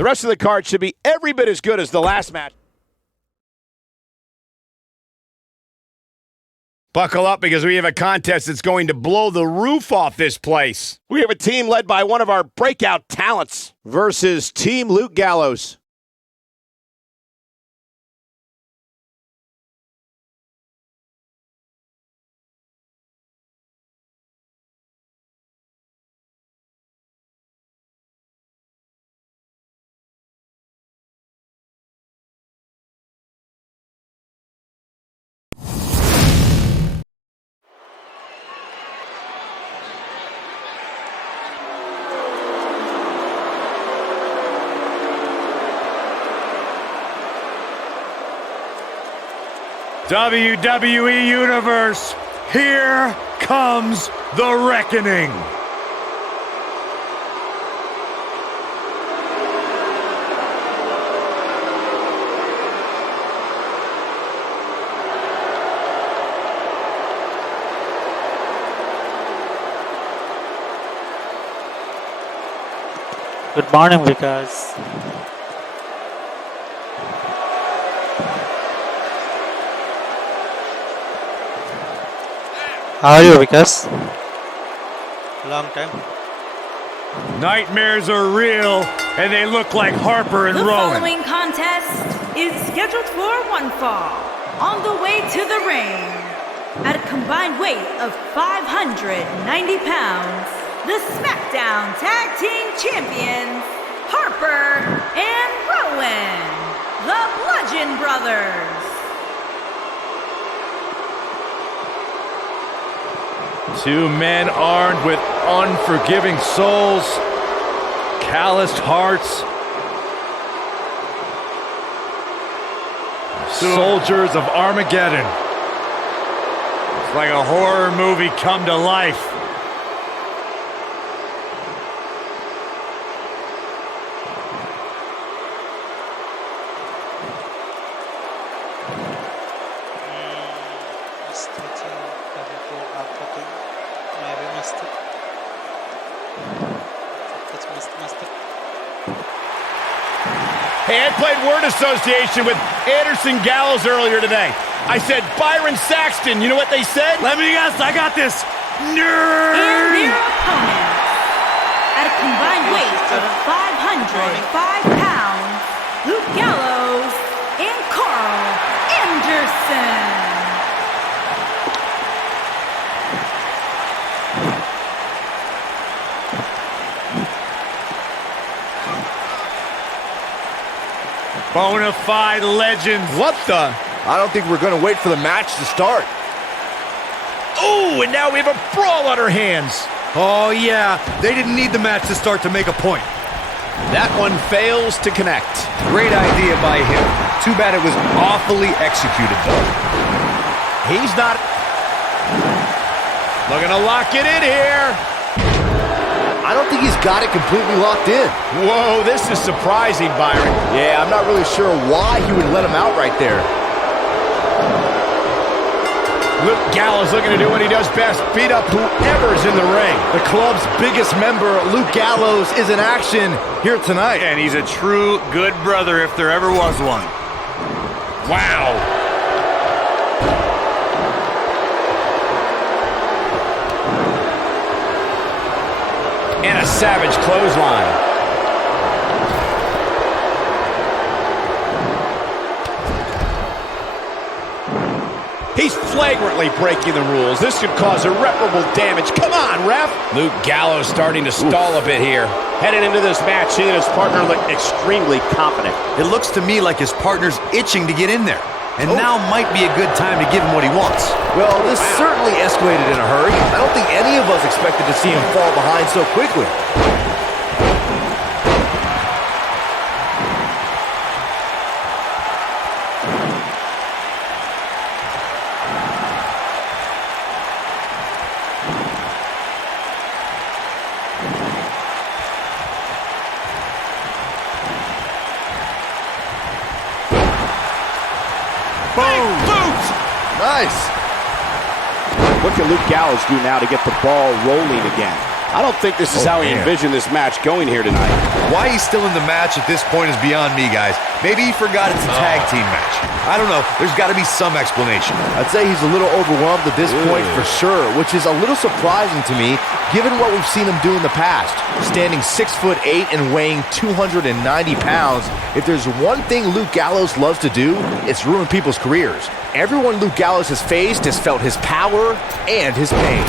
The rest of the card should be every bit as good as the last match. Buckle up because we have a contest that's going to blow the roof off this place. We have a team led by one of our breakout talents versus Team Luke Gallows. WWE Universe, here comes the reckoning. Good morning, Bkash. How are you, Bkash? Long time. Nightmares are real, and they look like Harper and The Rowan. following contest is scheduled for one fall. On the way to the ring, at a combined weight of 590 pounds, the SmackDown Tag Team Champions, Harper and Rowan, the Bludgeon Brothers. Two men armed with unforgiving souls, calloused hearts, soldiers of Armageddon. It's like a horror movie come to life. Hey, I played word association with Anderson Gallows earlier today. I said Byron Saxton. You know what they said? Let me guess, I got this. And their opponents, at a combined weight of 505 pounds, Luke Gallows and Carl Anderson. Bonafide legends. What the? I don't think we're going to wait for the match to start. Oh, and now we have a brawl on our hands. Oh, yeah. They didn't need the match to start to make a point. That one fails to connect. Great idea by him. Too bad it was awfully executed, though. He's not looking to lock it in here. I don't think he's got it completely locked in. Whoa, this is surprising, Byron. Yeah, I'm not really sure why he would let him out right there. Luke Gallows looking to do what he does best, beat up whoever's in the ring. The club's biggest member, Luke Gallows, is in action here tonight. And he's a true good brother if there ever was one. Wow. And a savage clothesline. He's flagrantly breaking the rules. This could cause irreparable damage. Come on, ref. Luke Gallows starting to stall a bit here. Heading into this match, he and his partner look extremely confident. It looks to me like his partner's itching to get in there. And now might be a good time to give him what he wants. Well, this certainly escalated in a hurry. I don't think any of us expected to see him fall behind so quickly. Boom! Boot! Nice. What can Luke Gallows do now to get the ball rolling again? I don't think this is how he envisioned this match going here tonight. Why he's still in the match at this point is beyond me, guys. Maybe he forgot it's a tag team match. I don't know. There's got to be some explanation. I'd say he's a little overwhelmed at this point for sure, which is a little surprising to me, given what we've seen him do in the past. Standing 6'8" and weighing 290 pounds, if there's one thing Luke Gallows loves to do, it's ruin people's careers. Everyone Luke Gallows has faced has felt his power and his pain.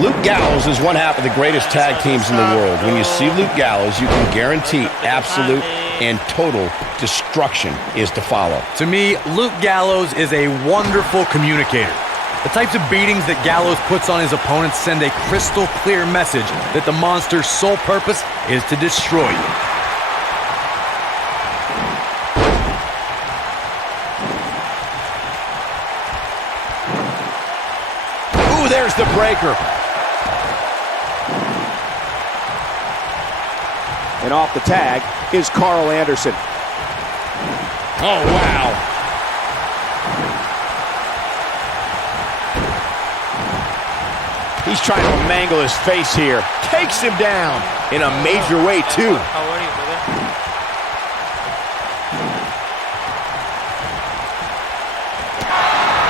Luke Gallows is one half of the greatest tag teams in the world. When you see Luke Gallows, you can guarantee absolute and total destruction is to follow. To me, Luke Gallows is a wonderful communicator. The types of beatings that Gallows puts on his opponents send a crystal clear message that the monster's sole purpose is to destroy you. Ooh, there's the breaker. And off the tag is Carl Anderson. Oh, wow. He's trying to mangle his face here. Takes him down in a major way, too. How are you, brother?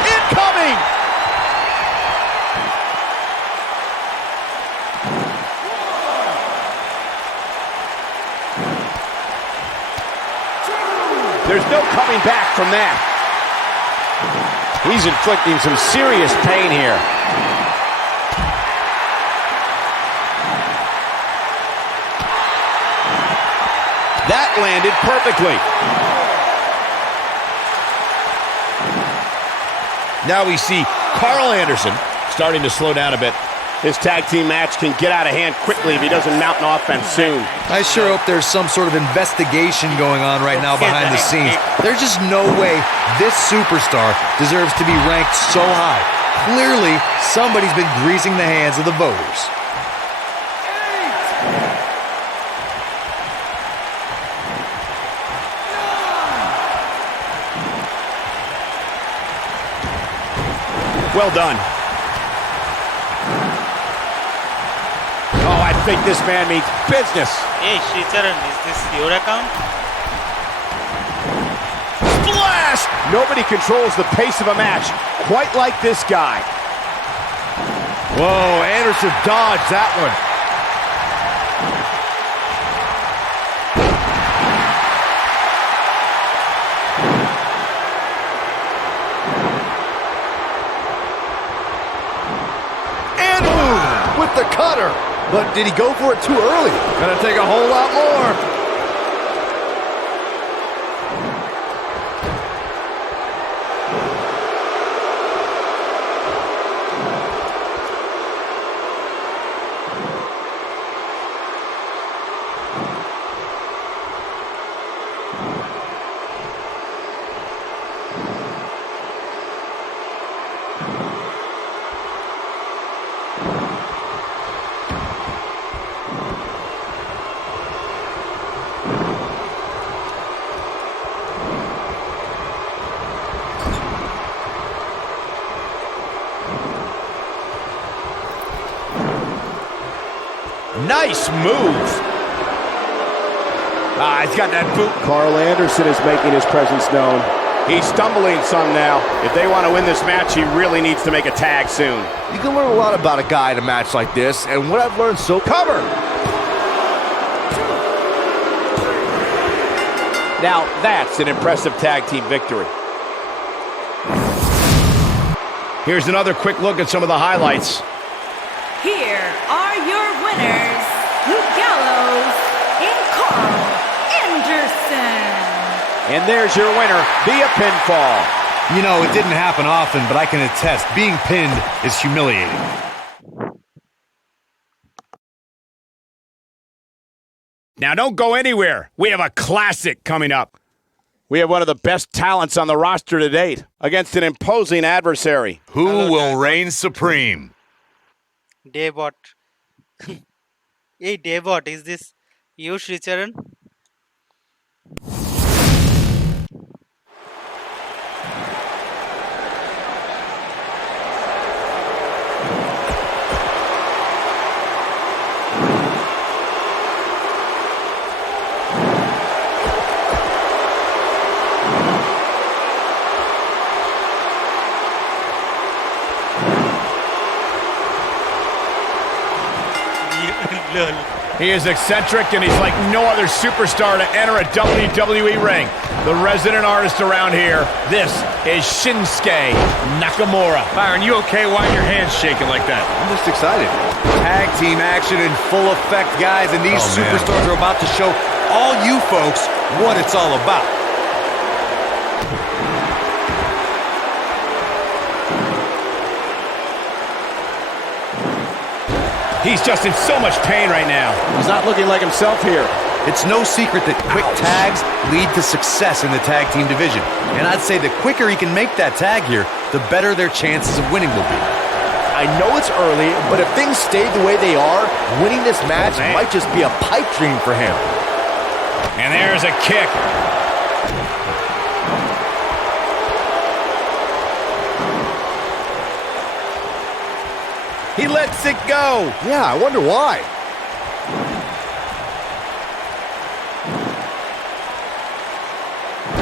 Incoming! There's no coming back from that. He's inflicting some serious pain here. That landed perfectly. Now we see Carl Anderson starting to slow down a bit. His tag team match can get out of hand quickly if he doesn't mount an offense soon. I sure hope there's some sort of investigation going on right now behind the scenes. There's just no way this superstar deserves to be ranked so high. Clearly, somebody's been greasing the hands of the voters. Well done. Oh, I think this man means business. Hey, Sricharan, is this your account? Splash! Nobody controls the pace of a match quite like this guy. Whoa, Anderson dodged that one. With the cutter, but did he go for it too early? Gonna take a whole lot more. Nice move. He's got that boot. Carl Anderson is making his presence known. He's stumbling some now. If they want to win this match, he really needs to make a tag soon. You can learn a lot about a guy in a match like this, and what I've learned so Cover. Now that's an impressive tag team victory. Here's another quick look at some of the highlights. Here are your winners, Luke Gallows and Carl Anderson. And there's your winner via pinfall. You know, it didn't happen often, but I can attest, being pinned is humiliating. Now don't go anywhere. We have a classic coming up. We have one of the best talents on the roster to date against an imposing adversary. Who will reign supreme? Daybot. Hey, Daybot, is this you, Sricharan? Lol. He is eccentric, and he's like no other superstar to enter a WWE ring. The resident artist around here, this is Shinsuke Nakamura. Byron, you okay? Why are your hands shaking like that? I'm just excited. Tag team action in full effect, guys, and these superstars are about to show all you folks what it's all about. He's just in so much pain right now. He's not looking like himself here. It's no secret that quick tags lead to success in the tag team division. And I'd say the quicker he can make that tag here, the better their chances of winning will be. I know it's early, but if things stay the way they are, winning this match might just be a pipe dream for him. And there's a kick. He lets it go. Yeah, I wonder why.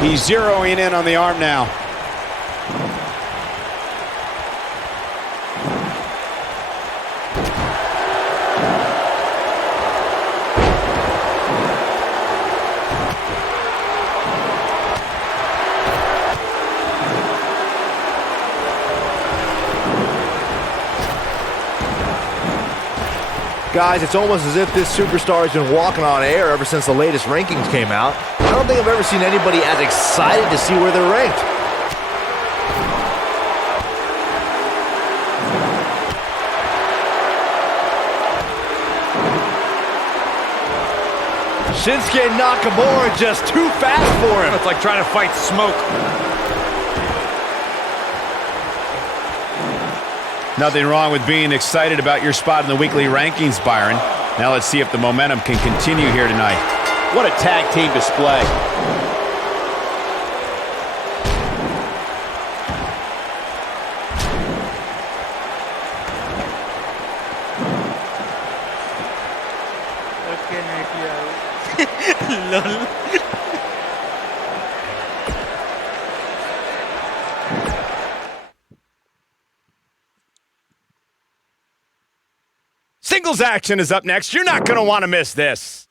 He's zeroing in on the arm now. Guys, it's almost as if this superstar has been walking on air ever since the latest rankings came out. I don't think I've ever seen anybody as excited to see where they're ranked. Shinsuke Nakamura just too fast for him. It's like trying to fight smoke. Nothing wrong with being excited about your spot in the weekly rankings, Byron. Now let's see if the momentum can continue here tonight. What a tag team display. Okay, Lol. Singles action is up next. You're not going to want to miss this.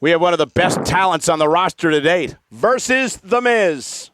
We have one of the best talents on the roster to date versus The Miz.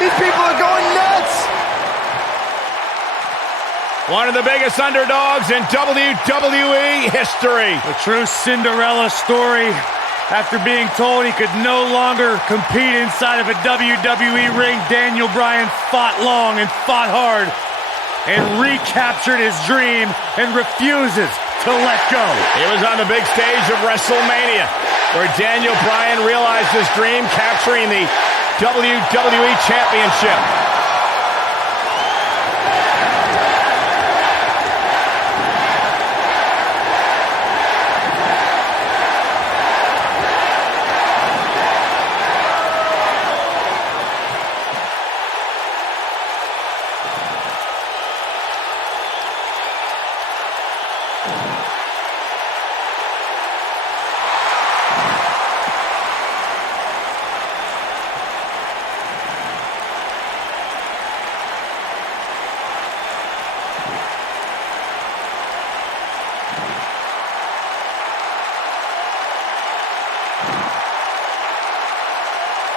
These people are going nuts! One of the biggest underdogs in WWE history. A true Cinderella story. After being told he could no longer compete inside of a WWE ring, Daniel Bryan fought long and fought hard and recaptured his dream and refuses to let go. It was on the big stage of WrestleMania where Daniel Bryan realized his dream, capturing the WWE Championship.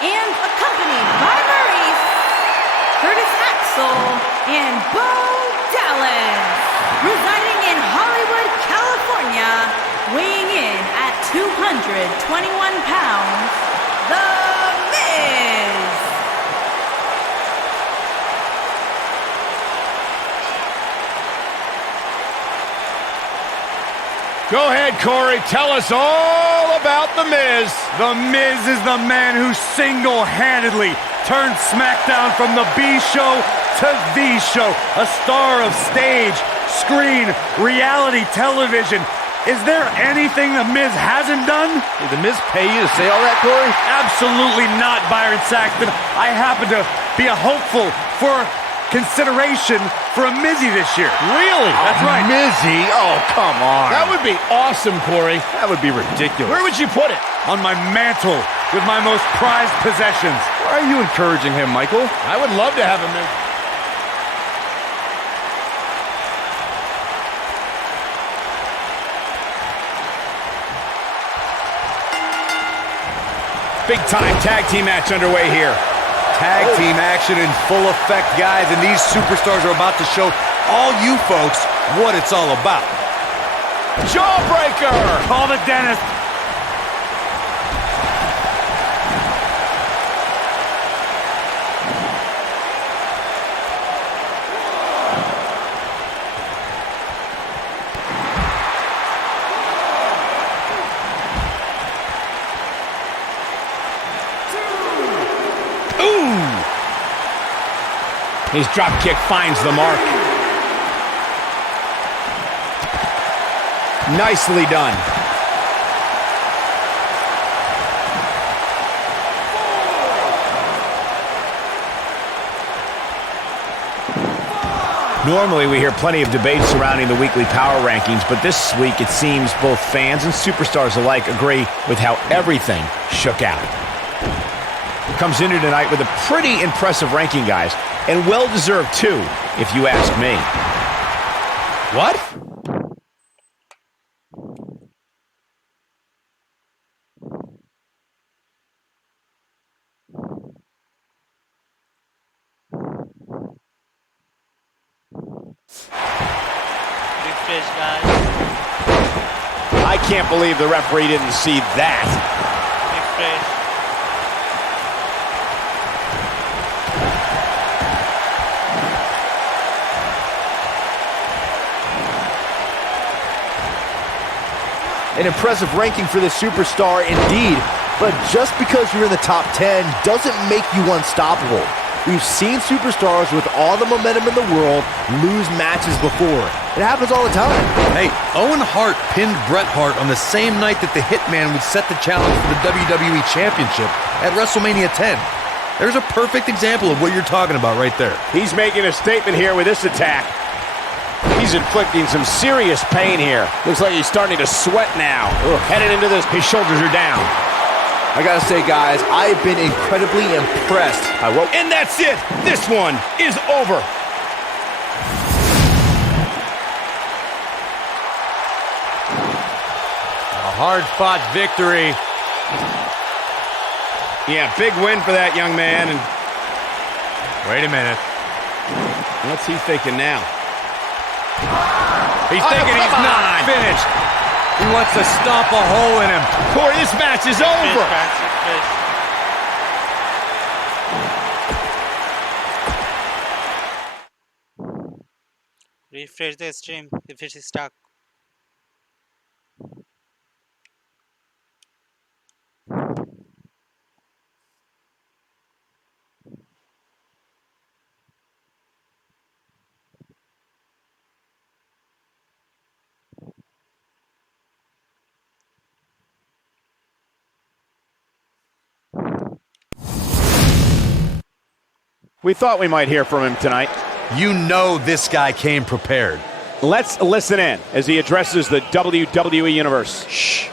And accompanied by Maurice, Curtis Axel, and Bo Dallas, residing in Hollywood, California, weighing in at 200 221 pounds, The Miz. Go ahead, Corey. Tell us all about The Miz. The Miz is the man who single-handedly turned SmackDown from the B show to the show. A star of stage, screen, reality television. Is there anything The Miz hasn't done? Did The Miz pay you to say all that, Corey? Absolutely not, Byron Saxton. I happen to be a hopeful for consideration for a Mizzy this year. Really? That's right. Mizzy? Oh, come on. That would be awesome, Corey. That would be ridiculous. Where would you put it? On my mantle with my most prized possessions. Why are you encouraging him, Michael? I would love to have him there. Big-time tag team match underway here. Tag team action in full effect, guys, and these superstars are about to show all you folks what it's all about. Jawbreaker! Call the dentist. His drop kick finds the mark. Nicely done. Normally we hear plenty of debate surrounding the weekly power rankings, but this week it seems both fans and superstars alike agree with how everything shook out. Comes into tonight with a pretty impressive ranking, guys. And well-deserved, too, if you ask me. What? Refresh, guys. I can't believe the referee didn't see that. Refresh. An impressive ranking for this superstar indeed, but just because you're in the top 10 doesn't make you unstoppable. We've seen superstars with all the momentum in the world lose matches before. It happens all the time. Hey, Owen Hart pinned Bret Hart on the same night that the Hitman would set the challenge for the WWE Championship at WrestleMania 10. There's a perfect example of what you're talking about right there. He's making a statement here with this attack. He's inflicting some serious pain here. Looks like he's starting to sweat now. Headed into this, his shoulders are down. I gotta say, guys, I've been incredibly impressed by what... And that's it. This one is over. A hard-fought victory. Yeah, big win for that young man. And Wait a minute. what's he thinking now? He's thinking he's not finished. He wants to stomp a hole in him. Corey, this match is over. Refresh the stream if it is stuck. We thought we might hear from him tonight. You know this guy came prepared. Let's listen in as he addresses the WWE Universe. Shh.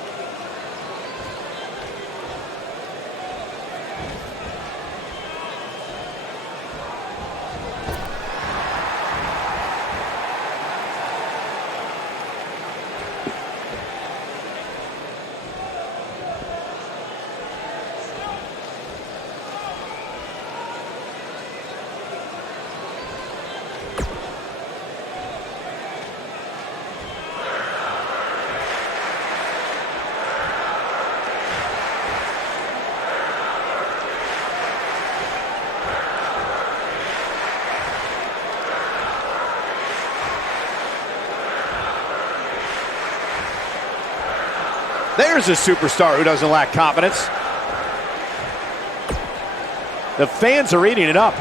There's a superstar who doesn't lack confidence. The fans are eating it up.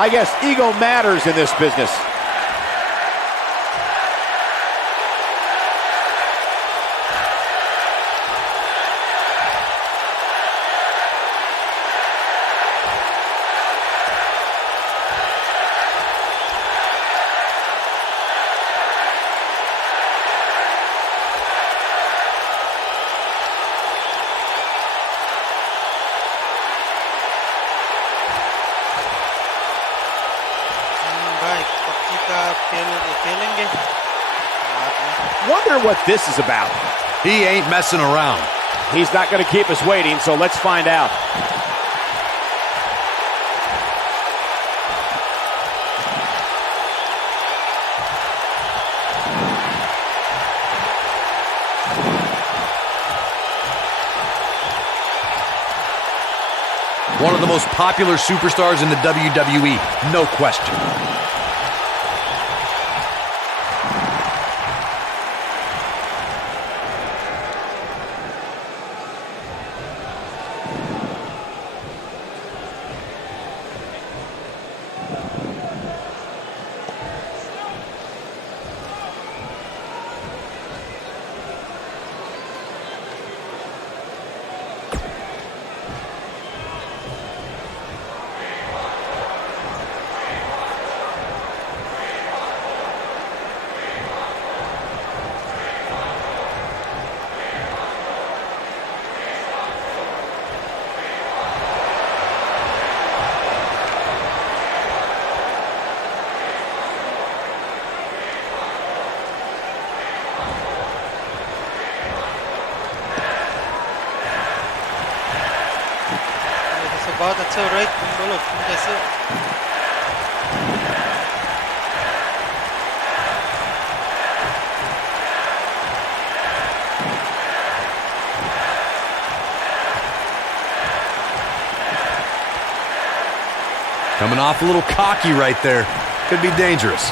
I guess ego matters in this business. Wonder what this is about. He ain't messing around. He's not going to keep us waiting, so let's find out. One of the most popular superstars in the WWE, no question. बहुत अच्छा हो रहा है, तुम बोलो तुम कैसे हो? Coming off a little cocky right there. Could be dangerous.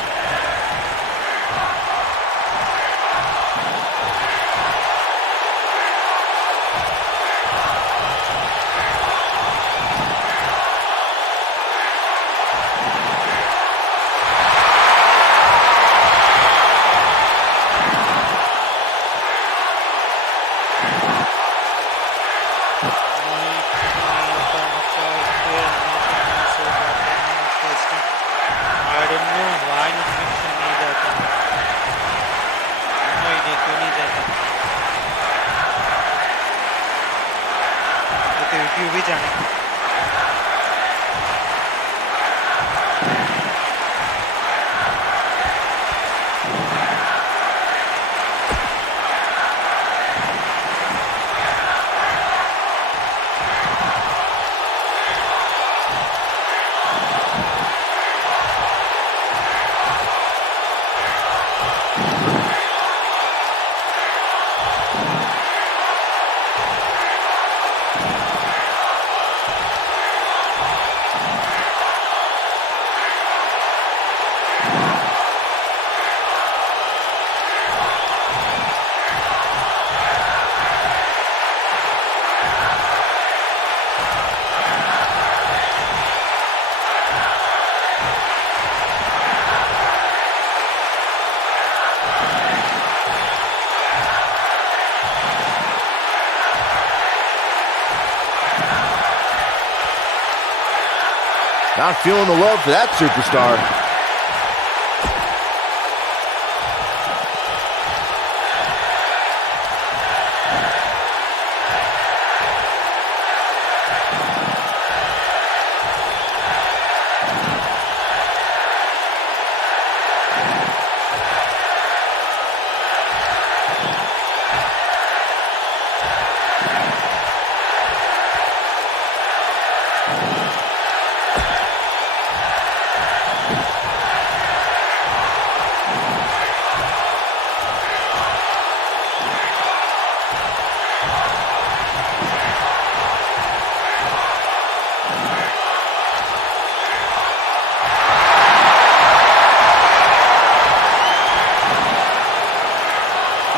Not feeling the love for that superstar.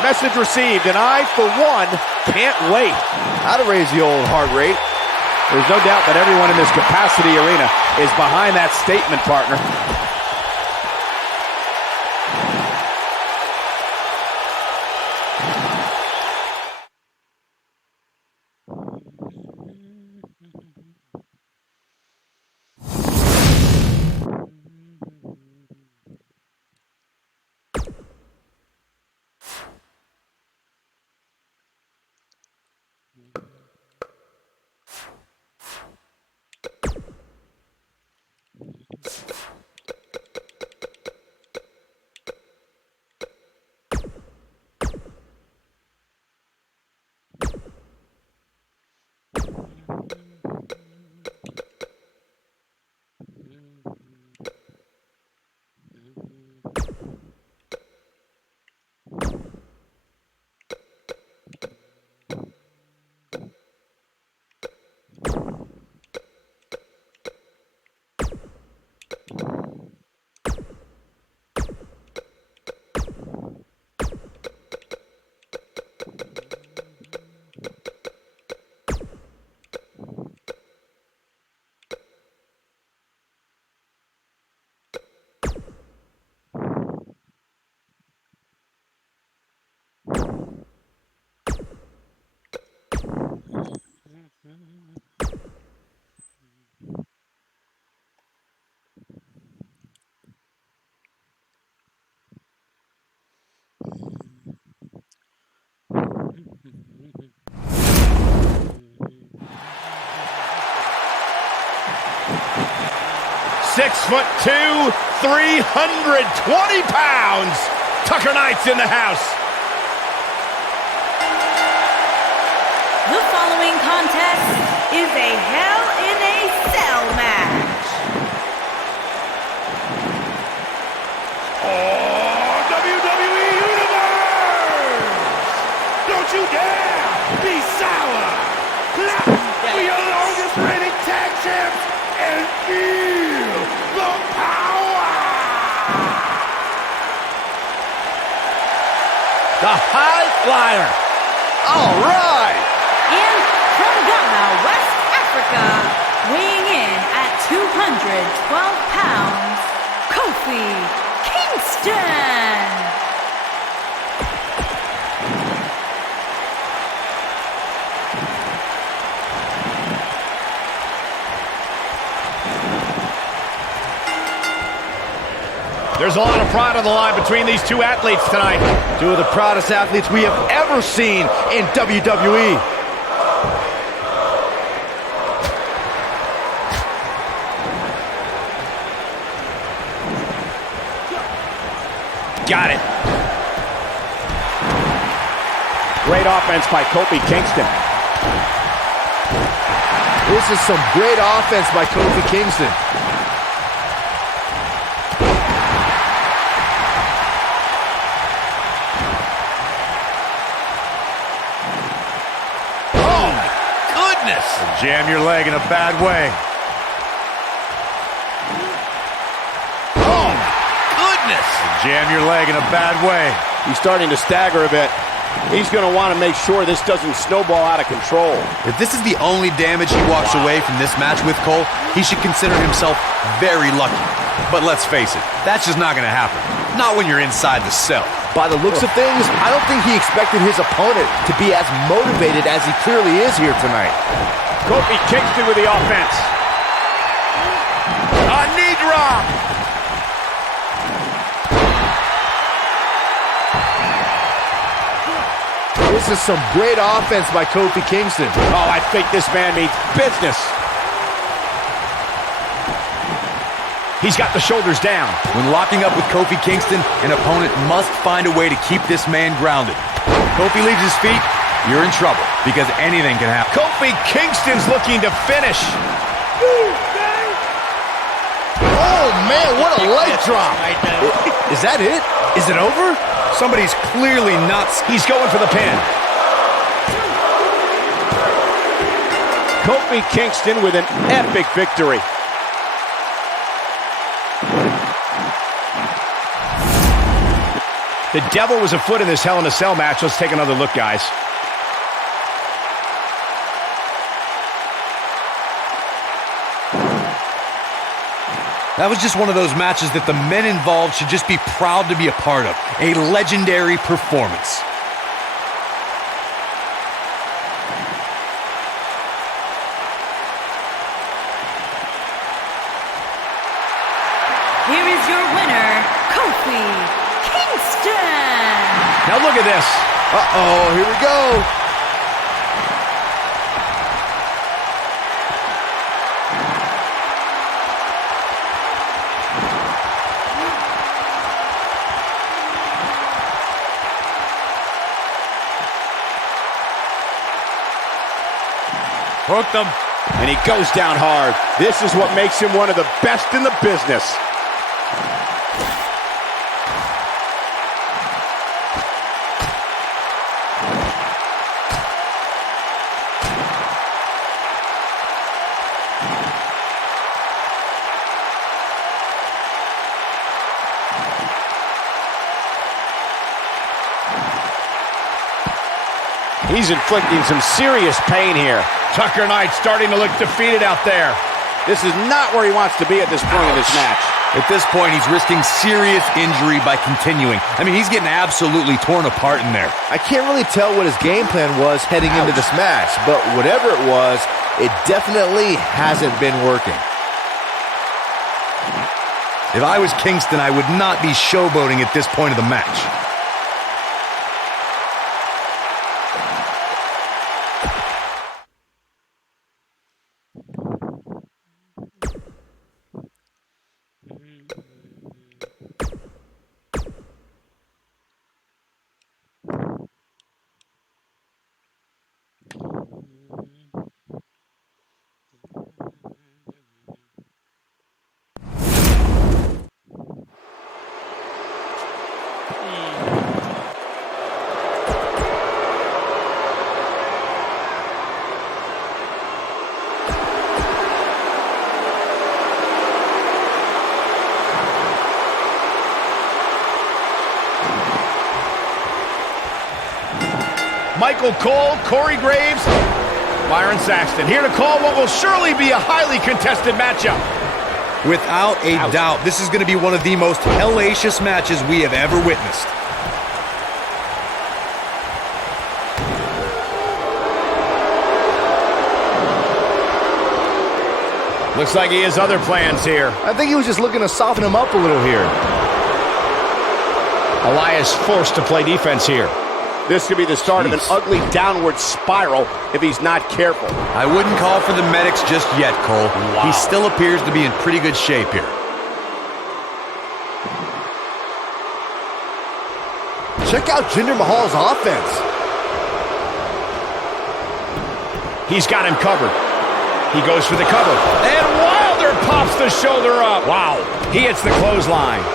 Message received, and I, for one, can't wait. How to raise the old heart rate. There's no doubt that everyone in this capacity arena is behind that statement, partner. Foot 2, 320 pounds. Tucker Knight's in the house. The following contest is a Hell in a Cell match. Oh, WWE Universe! Don't you dare be sour! Clap for your longest reigning tag champs and feel the power! The High Flyer. All right. And from Ghana, West Africa, weighing in at 212 pounds, Kofi Kingston. There's a lot of pride on the line between these two athletes tonight. Two of the proudest athletes we have ever seen in WWE. Got it. Great offense by Kofi Kingston. This is some great offense by Kofi Kingston. Jam your leg in a bad way. Oh, goodness! Jam your leg in a bad way. He's starting to stagger a bit. He's going to want to make sure this doesn't snowball out of control. If this is the only damage he walks away from this match with, Cole, he should consider himself very lucky. But let's face it, that's just not going to happen. Not when you're inside the cell. By the looks of things, I don't think he expected his opponent to be as motivated as he clearly is here tonight. Kofi Kingston with the offense. A knee drop. This is some great offense by Kofi Kingston. Oh, I think this man means business. He's got the shoulders down. When locking up with Kofi Kingston, an opponent must find a way to keep this man grounded. Kofi leaves his feet, you're in trouble, because anything can happen. Kofi Kingston's looking to finish. Oh, man, what a leg drop. Is that it? Is it over? Somebody's clearly nuts. He's going for the pin. Kofi Kingston with an epic victory. The devil was afoot in this Hell in a Cell match. Let's take another look, guys. That was just one of those matches that the men involved should just be proud to be a part of. A legendary performance. Here is your winner, Kofi Kingston. Now look at this. Uh-oh, here we go. Hooked him. And he goes down hard. This is what makes him one of the best in the business. He's inflicting some serious pain here. Tucker Knight starting to look defeated out there. This is not where he wants to be at this point in this match. At this point, he's risking serious injury by continuing. I mean, he's getting absolutely torn apart in there. I can't really tell what his game plan was heading into this match, but whatever it was, it definitely hasn't been working. If I was Kingston, I would not be showboating at this point of the match. Michael Cole, Corey Graves, Byron Saxton here to call what will surely be a highly contested matchup. Without a doubt, this is going to be one of the most hellacious matches we have ever witnessed. Looks like he has other plans here. I think he was just looking to soften him up a little here. Elias forced to play defense here. This could be the start of an ugly downward spiral if he's not careful. I wouldn't call for the medics just yet, Cole. Wow. He still appears to be in pretty good shape here. Check out Jinder Mahal's offense. He's got him covered. He goes for the cover. And Wilder pops the shoulder up. Wow. He hits the clothesline.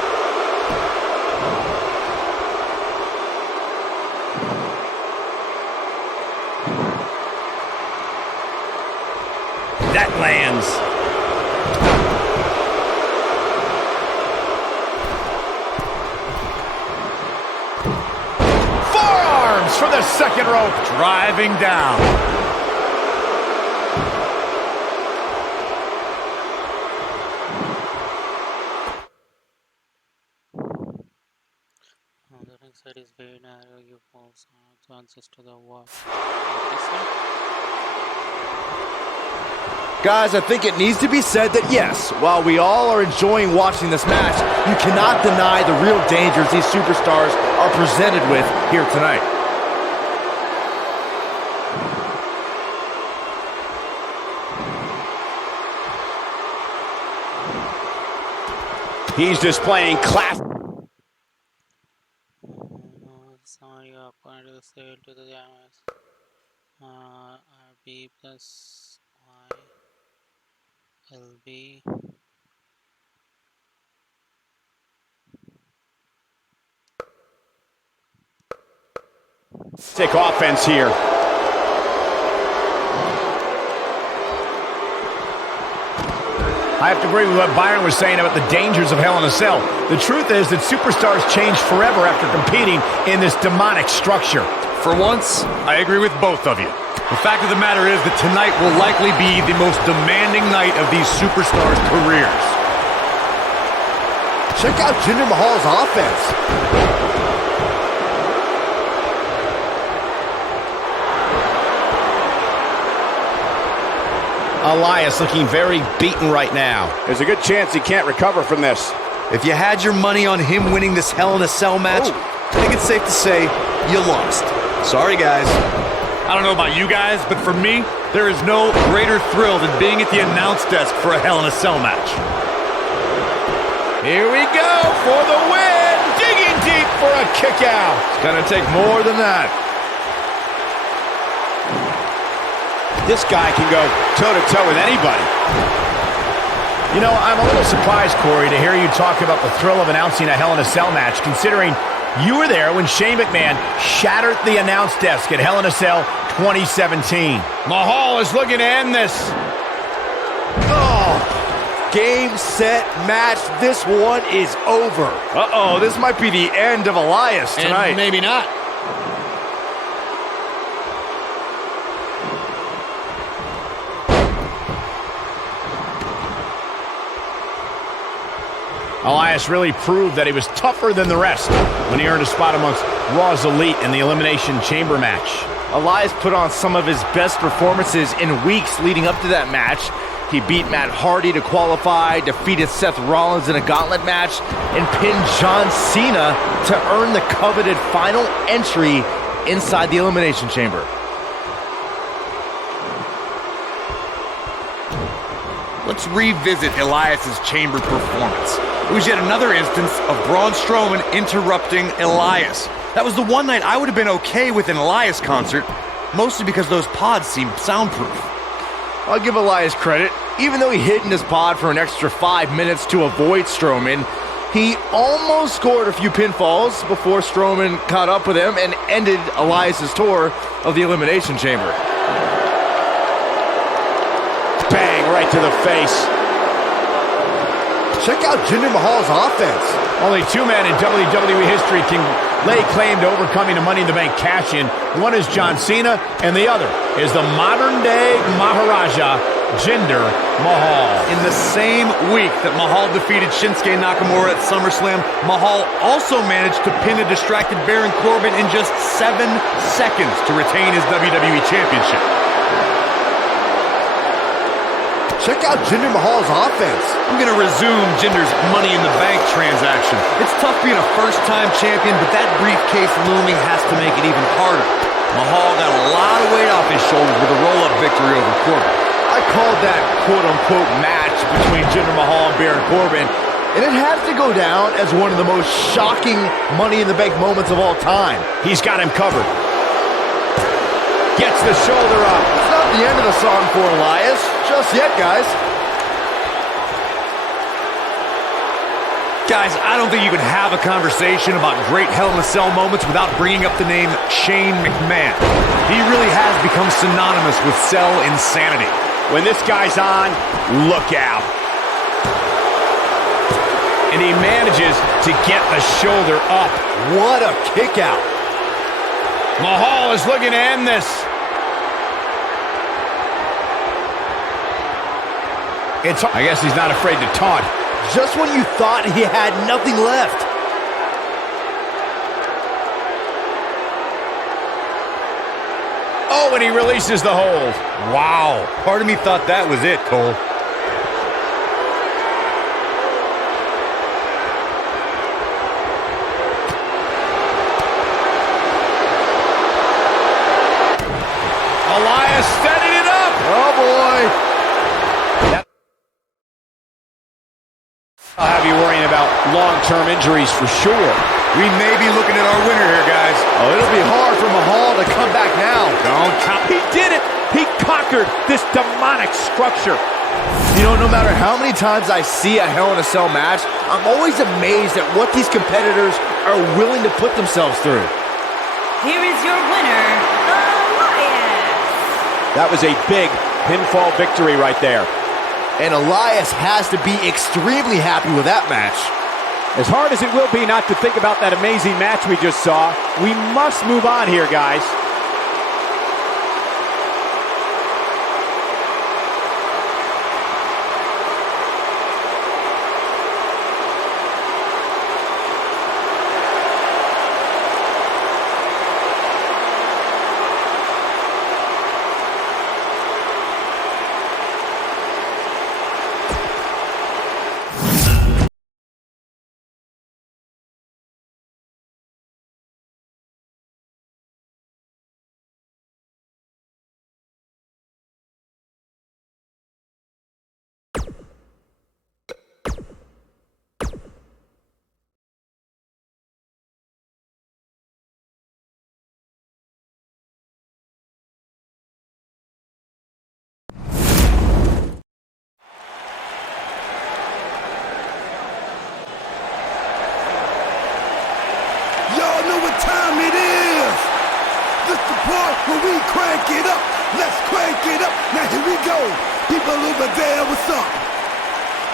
That lands. Forearms for the second rope. Driving down. The ring side is very narrow. You falls chances to the wall. Guys, I think it needs to be said that yes, while we all are enjoying watching this match, you cannot deny the real dangers these superstars are presented with here tonight. He's displaying class. Summon your opponent to the sale to the damage. RB plus Y. LB. Take offense here. I have to agree with what Byron was saying about the dangers of Hell in a Cell. The truth is that superstars change forever after competing in this demonic structure. For once, I agree with both of you. The fact of the matter is that tonight will likely be the most demanding night of these superstars' careers. Check out Jinder Mahal's offense. Elias looking very beaten right now. There's a good chance he can't recover from this. If you had your money on him winning this Hell in a Cell match, I think it's safe to say you lost. Sorry, guys. I don't know about you guys, but for me, there is no greater thrill than being at the announce desk for a Hell in a Cell match. Here we go for the win. Digging deep for a kick out. It's going to take more than that. This guy can go toe-to-toe with anybody. You know, I'm a little surprised, Corey, to hear you talk about the thrill of announcing a Hell in a Cell match, considering you were there when Shane McMahon shattered the announce desk at Hell in a Cell 2017. Mahal is looking to end this. Oh, game, set, match. This one is over. Uh-oh, this might be the end of Elias tonight. And maybe not. Elias really proved that he was tougher than the rest when he earned a spot amongst Raw's Elite in the Elimination Chamber match. Elias put on some of his best performances in weeks leading up to that match. He beat Matt Hardy to qualify, defeated Seth Rollins in a gauntlet match, and pinned John Cena to earn the coveted final entry inside the Elimination Chamber. Let's revisit Elias's chamber performance. It was yet another instance of Braun Strowman interrupting Elias. That was the one night I would have been okay with an Elias concert, mostly because those pods seemed soundproof. I'll give Elias credit. Even though he hid in his pod for an extra 5 minutes to avoid Strowman, he almost scored a few pinfalls before Strowman caught up with him and ended Elias's tour of the Elimination Chamber. Bang, right to the face. Check out Jinder Mahal's offense. Only two men in WWE history can lay claim to overcoming a Money in the Bank cash-in. One is John Cena, and the other is the modern-day Maharaja, Jinder Mahal. In the same week that Mahal defeated Shinsuke Nakamura at SummerSlam, Mahal also managed to pin a distracted Baron Corbin in just 7 seconds to retain his WWE Championship. Check out Jinder Mahal's offense. I'm going to resume Jinder's Money in the Bank transaction. It's tough being a first-time champion, but that briefcase looming has to make it even harder. Mahal got a lot of weight off his shoulders with a roll-up victory over Corbin. I called that quote-unquote match between Jinder Mahal and Baron Corbin, and it has to go down as one of the most shocking Money in the Bank moments of all time. He's got him covered. Gets the shoulder up. It's not the end of the song for Elias. Just yet, guys. Guys, I don't think you can have a conversation about great Hell in a Cell moments without bringing up the name Shane McMahon. He really has become synonymous with cell insanity. When this guy's on, look out. And he manages to get the shoulder up. What a kick out. Mahal is looking to end this. I guess he's not afraid to taunt. Just when you thought he had nothing left. Oh, and he releases the hold. Wow. Part of me thought that was it, Cole. Elias setting it up. Oh, boy. I'll have you worrying about long-term injuries for sure. We may be looking at our winner here, guys. Oh, it'll be hard for Mahal to come back now. Don't count. He did it. He conquered this demonic structure. You know, no matter how many times I see a Hell in a Cell match, I'm always amazed at what these competitors are willing to put themselves through. Here is your winner, Elias. That was a big pinfall victory right there. And Elias has to be extremely happy with that match. As hard as it will be not to think about that amazing match we just saw, we must move on here, guys. Time it is. This the part where we crank it up. Let's crank it up. Now here we go. People over there, what's up?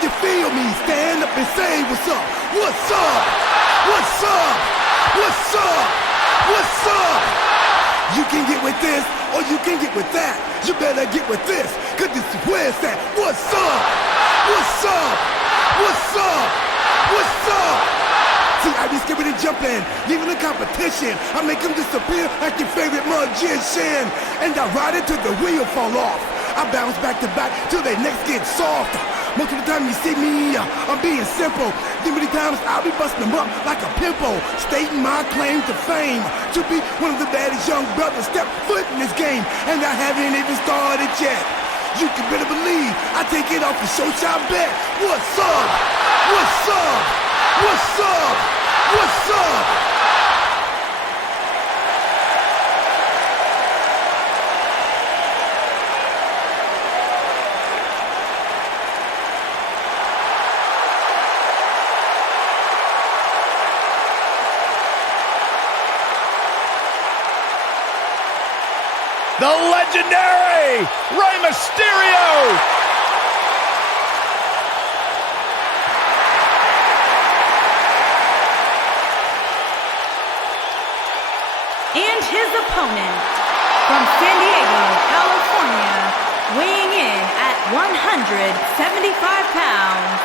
You feel me? Stand up and say what's up. What's up? What's up? What's up? What's up? You can get with this or you can get with that. You better get with this, cause this is where it's at. What's up? What's up? What's up? What's up? See, I be skipping and jumping, leaving the competition. I make them disappear like your favorite magician. And I ride it till the wheel fall off. I bounce back to back till their necks get soft. Most of the time you see me, I'm being simple. Then many times I'll be busting them up like a pimple. Stating my claim to fame, to be one of the baddest young brothers step foot in this game. And I haven't even started yet. You can better believe I take it off the show shop bet. What's up? What's up? What's up? What's up? The legendary Rey Mysterio! And his opponent, from San Diego, California, weighing in at 175 pounds,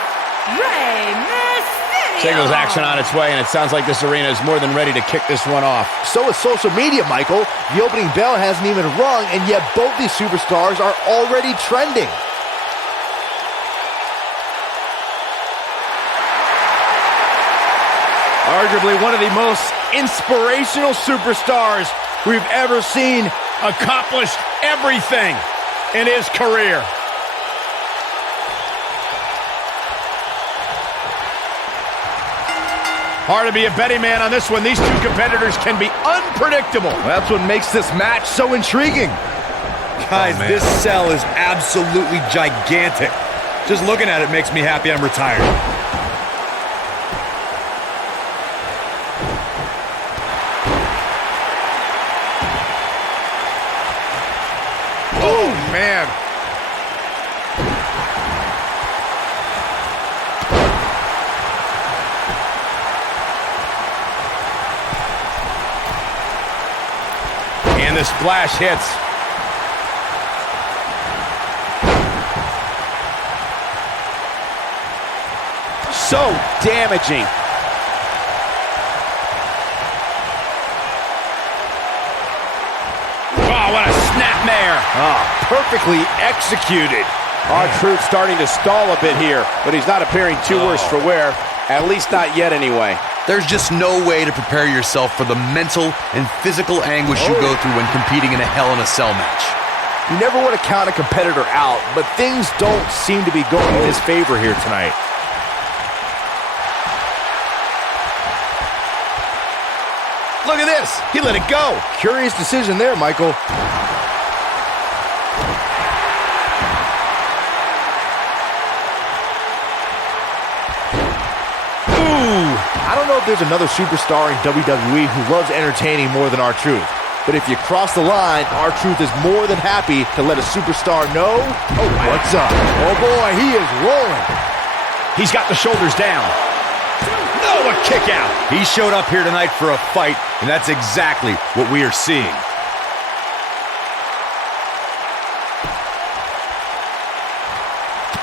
Rey Mysterio! Singles action on its way, and it sounds like this arena is more than ready to kick this one off. So is social media, Michael. The opening bell hasn't even rung, and yet both these superstars are already trending. Arguably one of the most inspirational superstars we've ever seen accomplish everything in his career. Hard to be a betting man on this one. These two competitors can be unpredictable. That's what makes this match so intriguing. Guys, this cell is absolutely gigantic. Just looking at it makes me happy I'm retired. Oh, man. And the splash hits. So damaging. Oh, what a snapmare. Ah, perfectly executed. R-Truth starting to stall a bit here, but he's not appearing too worse for wear. At least not yet anyway. There's just no way to prepare yourself for the mental and physical anguish you go through when competing in a Hell in a Cell match. You never want to count a competitor out, but things don't seem to be going in his favor here tonight. Look at this. He let it go. Curious decision there, Michael. Ooh. I don't know if there's another superstar in WWE who loves entertaining more than R-Truth. But if you cross the line, R-Truth is more than happy to let a superstar know what's up. Oh boy, he is rolling. He's got the shoulders down. No, a kick out. He showed up here tonight for a fight, and that's exactly what we are seeing.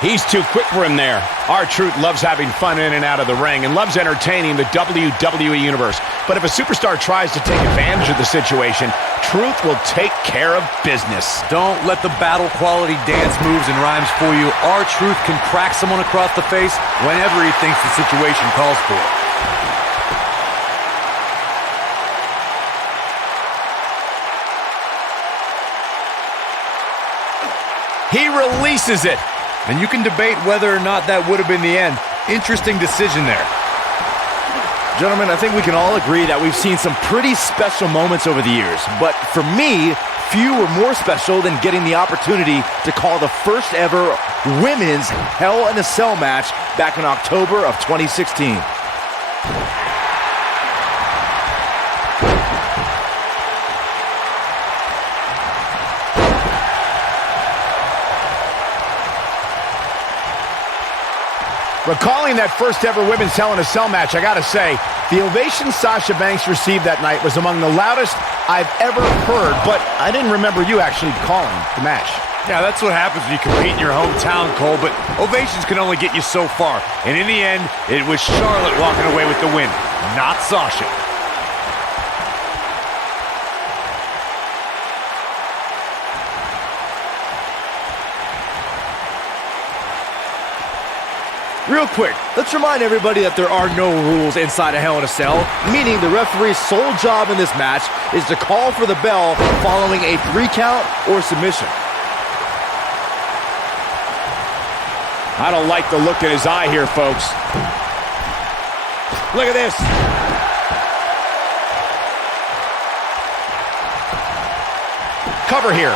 He's too quick for him there. R-Truth loves having fun in and out of the ring and loves entertaining the WWE Universe. But if a superstar tries to take advantage of the situation, Truth will take care of business. Don't let the battle quality dance moves and rhymes fool you. R-Truth can crack someone across the face whenever he thinks the situation calls for it. He releases it. And you can debate whether or not that would have been the end. Interesting decision there. Gentlemen, I think we can all agree that we've seen some pretty special moments over the years. But for me, few were more special than getting the opportunity to call the first ever women's Hell in a Cell match back in October of 2016. Recalling that first ever women's Hell in a Cell match, I gotta say, the ovation Sasha Banks received that night was among the loudest I've ever heard, but I didn't remember you actually calling the match. Yeah, that's what happens when you compete in your hometown, Cole, but ovations can only get you so far. And in the end, it was Charlotte walking away with the win, not Sasha. Real quick, let's remind everybody that there are no rules inside a Hell in a Cell, meaning the referee's sole job in this match is to call for the bell following a 3 count or submission. I don't like the look in his eye here, folks. Look at this. Cover here.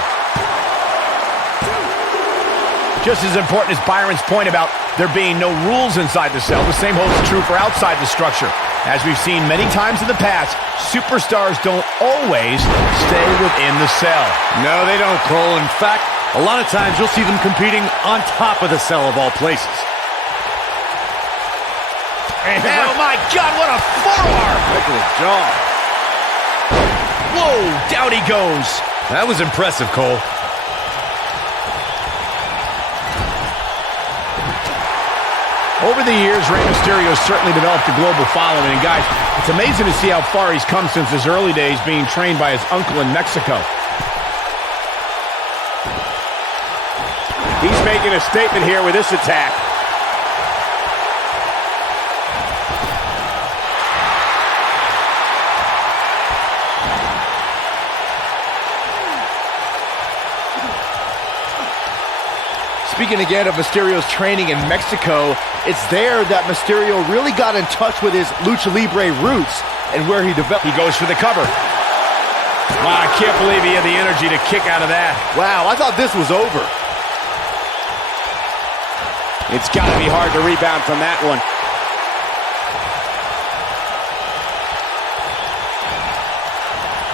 Just as important as Byron's point about there being no rules inside the cell, the same holds true for outside the structure. As we've seen many times in the past, superstars don't always stay within the cell. No, they don't, Cole. In fact, a lot of times you'll see them competing on top of the cell of all places. Oh my God, what a forearm! Look at the jaw. Whoa, down he goes. That was impressive, Cole. Over the years, Rey Mysterio has certainly developed a global following. And guys, it's amazing to see how far he's come since his early days being trained by his uncle in Mexico. He's making a statement here with this attack. Speaking again of Mysterio's training in Mexico, it's there that Mysterio really got in touch with his Lucha Libre roots and where he developed. He goes for the cover. Wow, I can't believe he had the energy to kick out of that. Wow, I thought this was over. It's got to be hard to rebound from that one.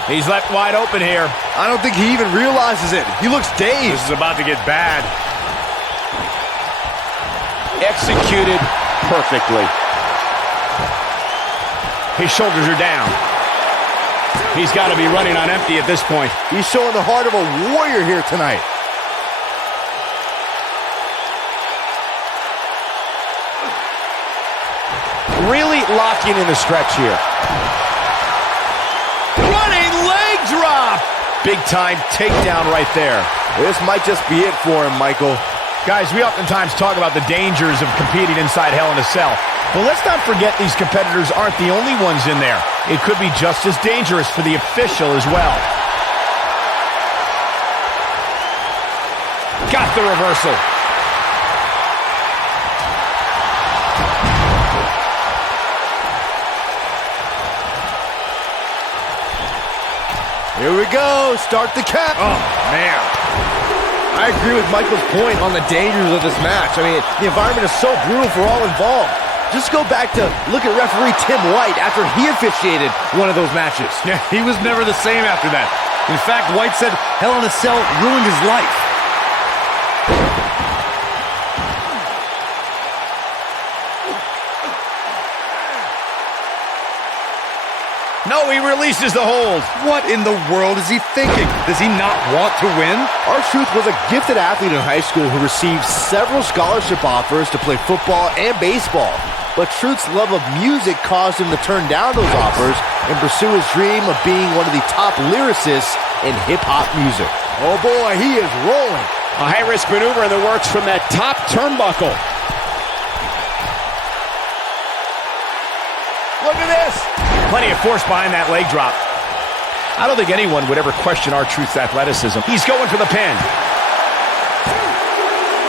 He's left wide open here. I don't think he even realizes it. He looks dazed. This is about to get bad. Executed perfectly. His shoulders are down. He's got to be running on empty at this point. He's showing the heart of a warrior here tonight. Really locking in the stretch here. Running leg drop. Big time takedown right there. This might just be it for him, Michael. Guys, we oftentimes talk about the dangers of competing inside Hell in a Cell. But let's not forget these competitors aren't the only ones in there. It could be just as dangerous for the official as well. Got the reversal. Here we go. Start the count. Oh, man. I agree with Michael's point on the dangers of this match. I mean, the environment is so brutal for all involved. Just go back to look at referee Tim White after he officiated one of those matches. Yeah, he was never the same after that. In fact, White said Hell in a Cell ruined his life. No, he releases the hold. What in the world is he thinking? Does he not want to win? R-Truth was a gifted athlete in high school who received several scholarship offers to play football and baseball. But Truth's love of music caused him to turn down those offers and pursue his dream of being one of the top lyricists in hip-hop music. Oh boy, he is rolling. A high-risk maneuver in the works from that top turnbuckle. Look at this. Plenty of force behind that leg drop. I don't think anyone would ever question R-Truth's athleticism. He's going for the pin.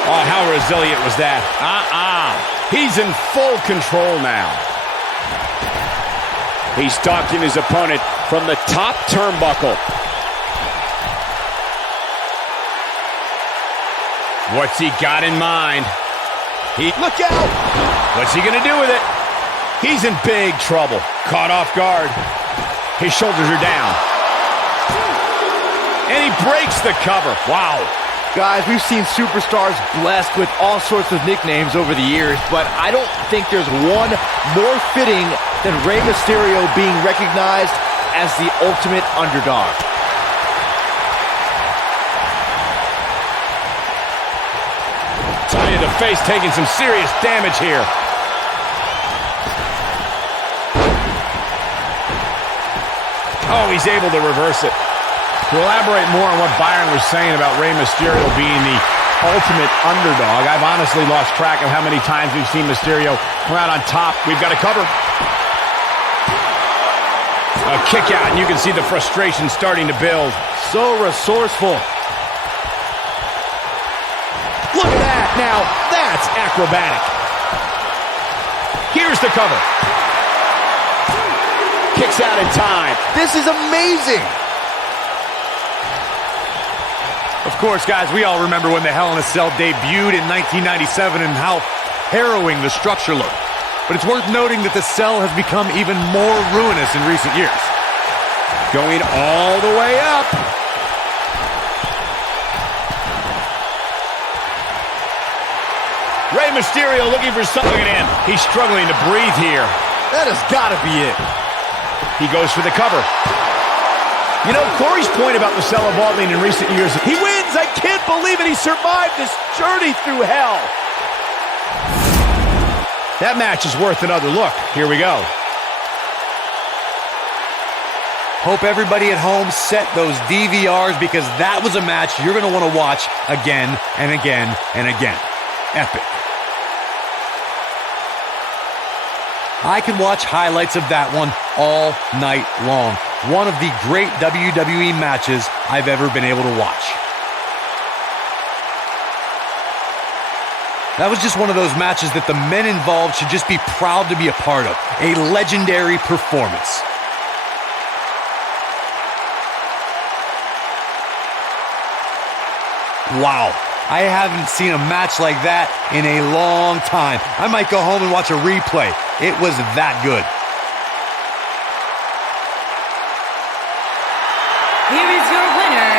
Oh, how resilient was that? He's in full control now. He's stalking his opponent from the top turnbuckle. What's he got in mind? Look out! What's he gonna do with it? He's in big trouble. Caught off guard. His shoulders are down. And he breaks the cover. Wow. Guys, we've seen superstars blessed with all sorts of nicknames over the years, but I don't think there's one more fitting than Rey Mysterio being recognized as the ultimate underdog. Tie to the face, taking some serious damage here. Oh, he's able to reverse it. To elaborate more on what Byron was saying about Rey Mysterio being the ultimate underdog, I've honestly lost track of how many times we've seen Mysterio come out on top. We've got a cover. A kick out, and you can see the frustration starting to build. So resourceful. Look at that. Now, that's acrobatic. Here's the cover. Kicks out in time. This is amazing. Of course, guys, we all remember when the Hell in a Cell debuted in 1997 and how harrowing the structure looked. But it's worth noting that the cell has become even more ruinous in recent years. Going all the way up. Rey Mysterio looking for something in. He's struggling to breathe here. That has got to be it. He goes for the cover. You know, Corey's point about the cell evolving in recent years, he wins! I can't believe it! He survived this journey through hell! That match is worth another look. Here we go. Hope everybody at home set those DVRs because that was a match you're going to want to watch again and again and again. Epic. I can watch highlights of that one all night long. One of the great WWE matches I've ever been able to watch. That was just one of those matches that the men involved should just be proud to be a part of. A legendary performance. Wow. I haven't seen a match like that in a long time. I might go home and watch a replay. It was that good. Here is your winner,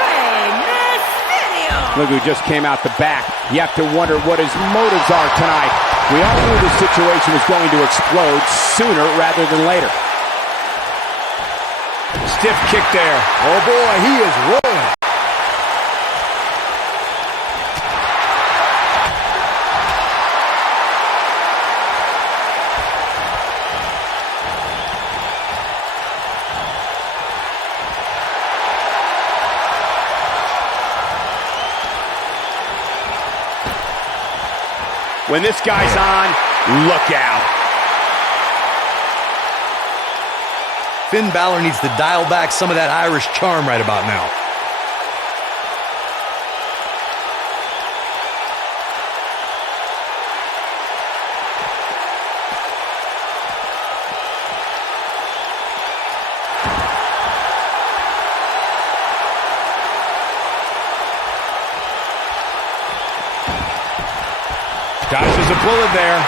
Rey Mysterio. Look who just came out the back. You have to wonder what his motives are tonight. We all knew the situation was going to explode sooner rather than later. Stiff kick there. Oh boy, he is rolling. When this guy's on, look out. Finn Balor needs to dial back some of that Irish charm right about now. Dodges a bullet there.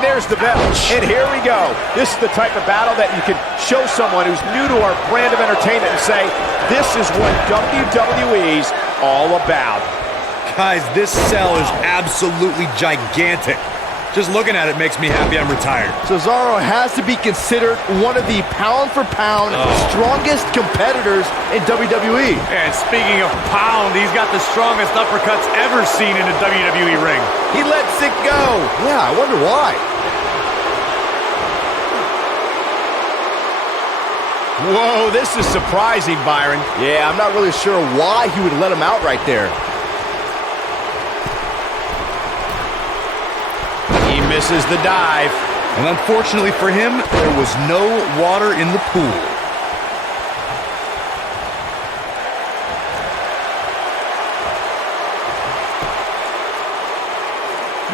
And there's the bell. And here we go. This is the type of battle that you can show someone who's new to our brand of entertainment and say, this is what WWE's all about. Guys, this cell is absolutely gigantic. Just looking at it makes me happy I'm retired. Cesaro has to be considered one of the pound-for-pound strongest competitors in WWE. And speaking of pound, he's got the strongest uppercuts ever seen in a WWE ring. He lets it go. Yeah, I wonder why. Whoa, this is surprising, Byron. Yeah, I'm not really sure why he would let him out right there. He misses the dive. And unfortunately for him, there was no water in the pool.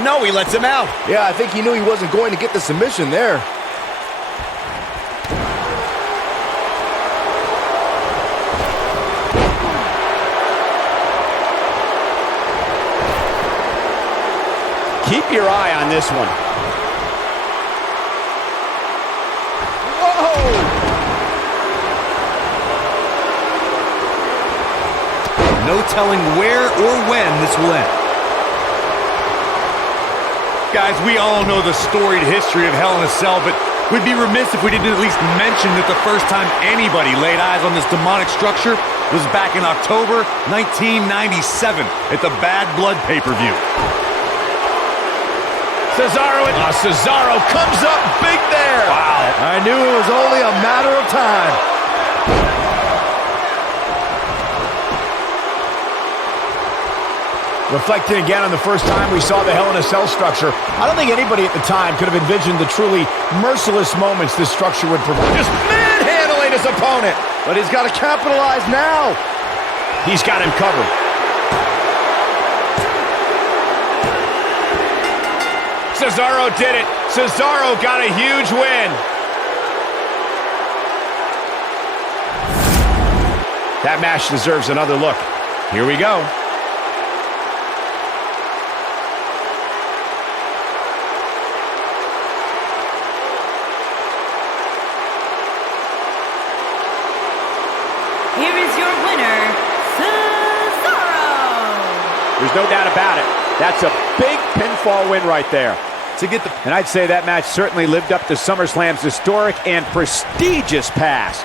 No, he lets him out. Yeah, I think he knew he wasn't going to get the submission there. Keep your eye on this one. Whoa! No telling where or when this will end. Guys, we all know the storied history of Hell in a Cell, but we'd be remiss if we didn't at least mention that the first time anybody laid eyes on this demonic structure was back in October 1997 at the Bad Blood pay-per-view. Cesaro comes up big there. Wow. I knew it was only a matter of time. Reflecting again on the first time we saw the Hell in a Cell structure, I don't think anybody at the time could have envisioned the truly merciless moments this structure would provide. Just manhandling his opponent. But he's got to capitalize now. He's got him covered. Cesaro did it. Cesaro got a huge win. That match deserves another look. Here we go. Here is your winner, Cesaro. There's no doubt about it. That's a big pinfall win right there. And I'd say that match certainly lived up to SummerSlam's historic and prestigious past.